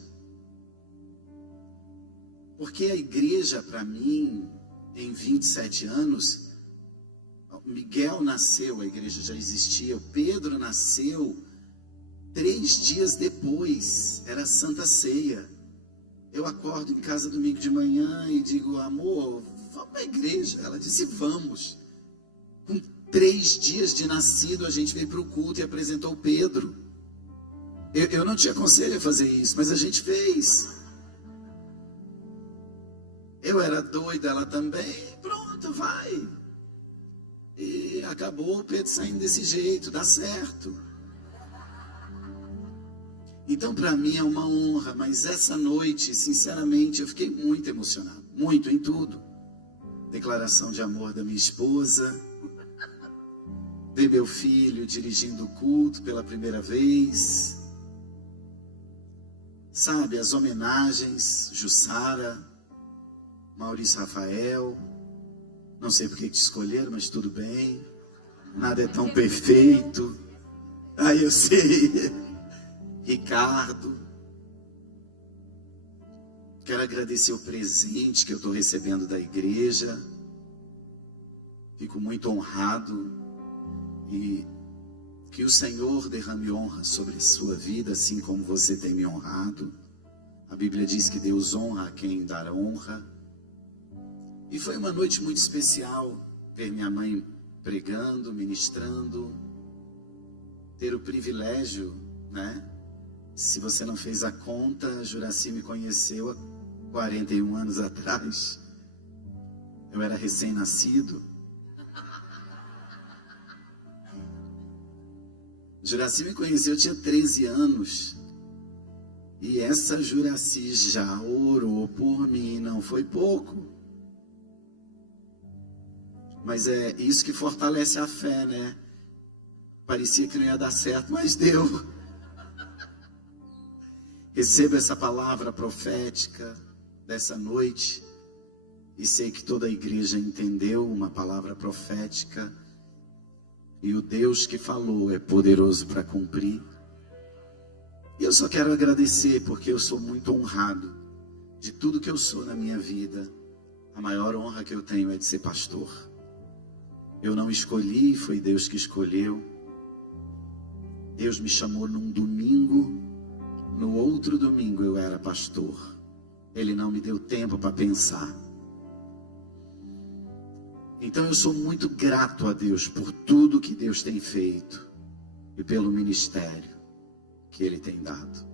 Porque a igreja, para mim, em 27 anos, Miguel nasceu, a igreja já existia. O Pedro nasceu 3 dias depois, era Santa Ceia. Eu acordo em casa domingo de manhã e digo, amor, vamos à igreja. Ela disse, vamos. Com 3 dias de nascido, a gente veio para o culto e apresentou o Pedro. Eu não te aconselho a fazer isso, mas a gente fez. Eu era doida, ela também. Pronto, vai. E acabou o Pedro saindo desse jeito, dá certo. Então, para mim é uma honra, mas essa noite, sinceramente, eu fiquei muito emocionado. Muito, em tudo. Declaração de amor da minha esposa. Ver meu filho dirigindo o culto pela primeira vez. Sabe, as homenagens, Jussara, Maurício Rafael. Não sei por que te escolheram, mas tudo bem. Nada é tão perfeito. Aí eu sei. Ricardo, quero agradecer o presente que eu estou recebendo da igreja. Fico muito honrado e que o Senhor derrame honra sobre a sua vida, assim como você tem me honrado. A Bíblia diz que Deus honra a quem dá honra. E foi uma noite muito especial ver minha mãe pregando, ministrando. ter o privilégio, né? Se você não fez a conta, Juraci me conheceu há 41 anos atrás. Eu era recém-nascido. Juraci me conheceu, eu tinha 13 anos. E essa Juraci já orou por mim, não foi pouco. Mas é isso que fortalece a fé, né? Parecia que não ia dar certo, mas deu. Receba essa palavra profética dessa noite. E sei que toda a igreja entendeu uma palavra profética. E o Deus que falou é poderoso para cumprir. E eu só quero agradecer, porque eu sou muito honrado de tudo que eu sou na minha vida. A maior honra que eu tenho é de ser pastor. Eu não escolhi, foi Deus que escolheu. Deus me chamou num domingo, no outro domingo eu era pastor. Ele não me deu tempo para pensar. Então eu sou muito grato a Deus por tudo que Deus tem feito e pelo ministério que Ele tem dado.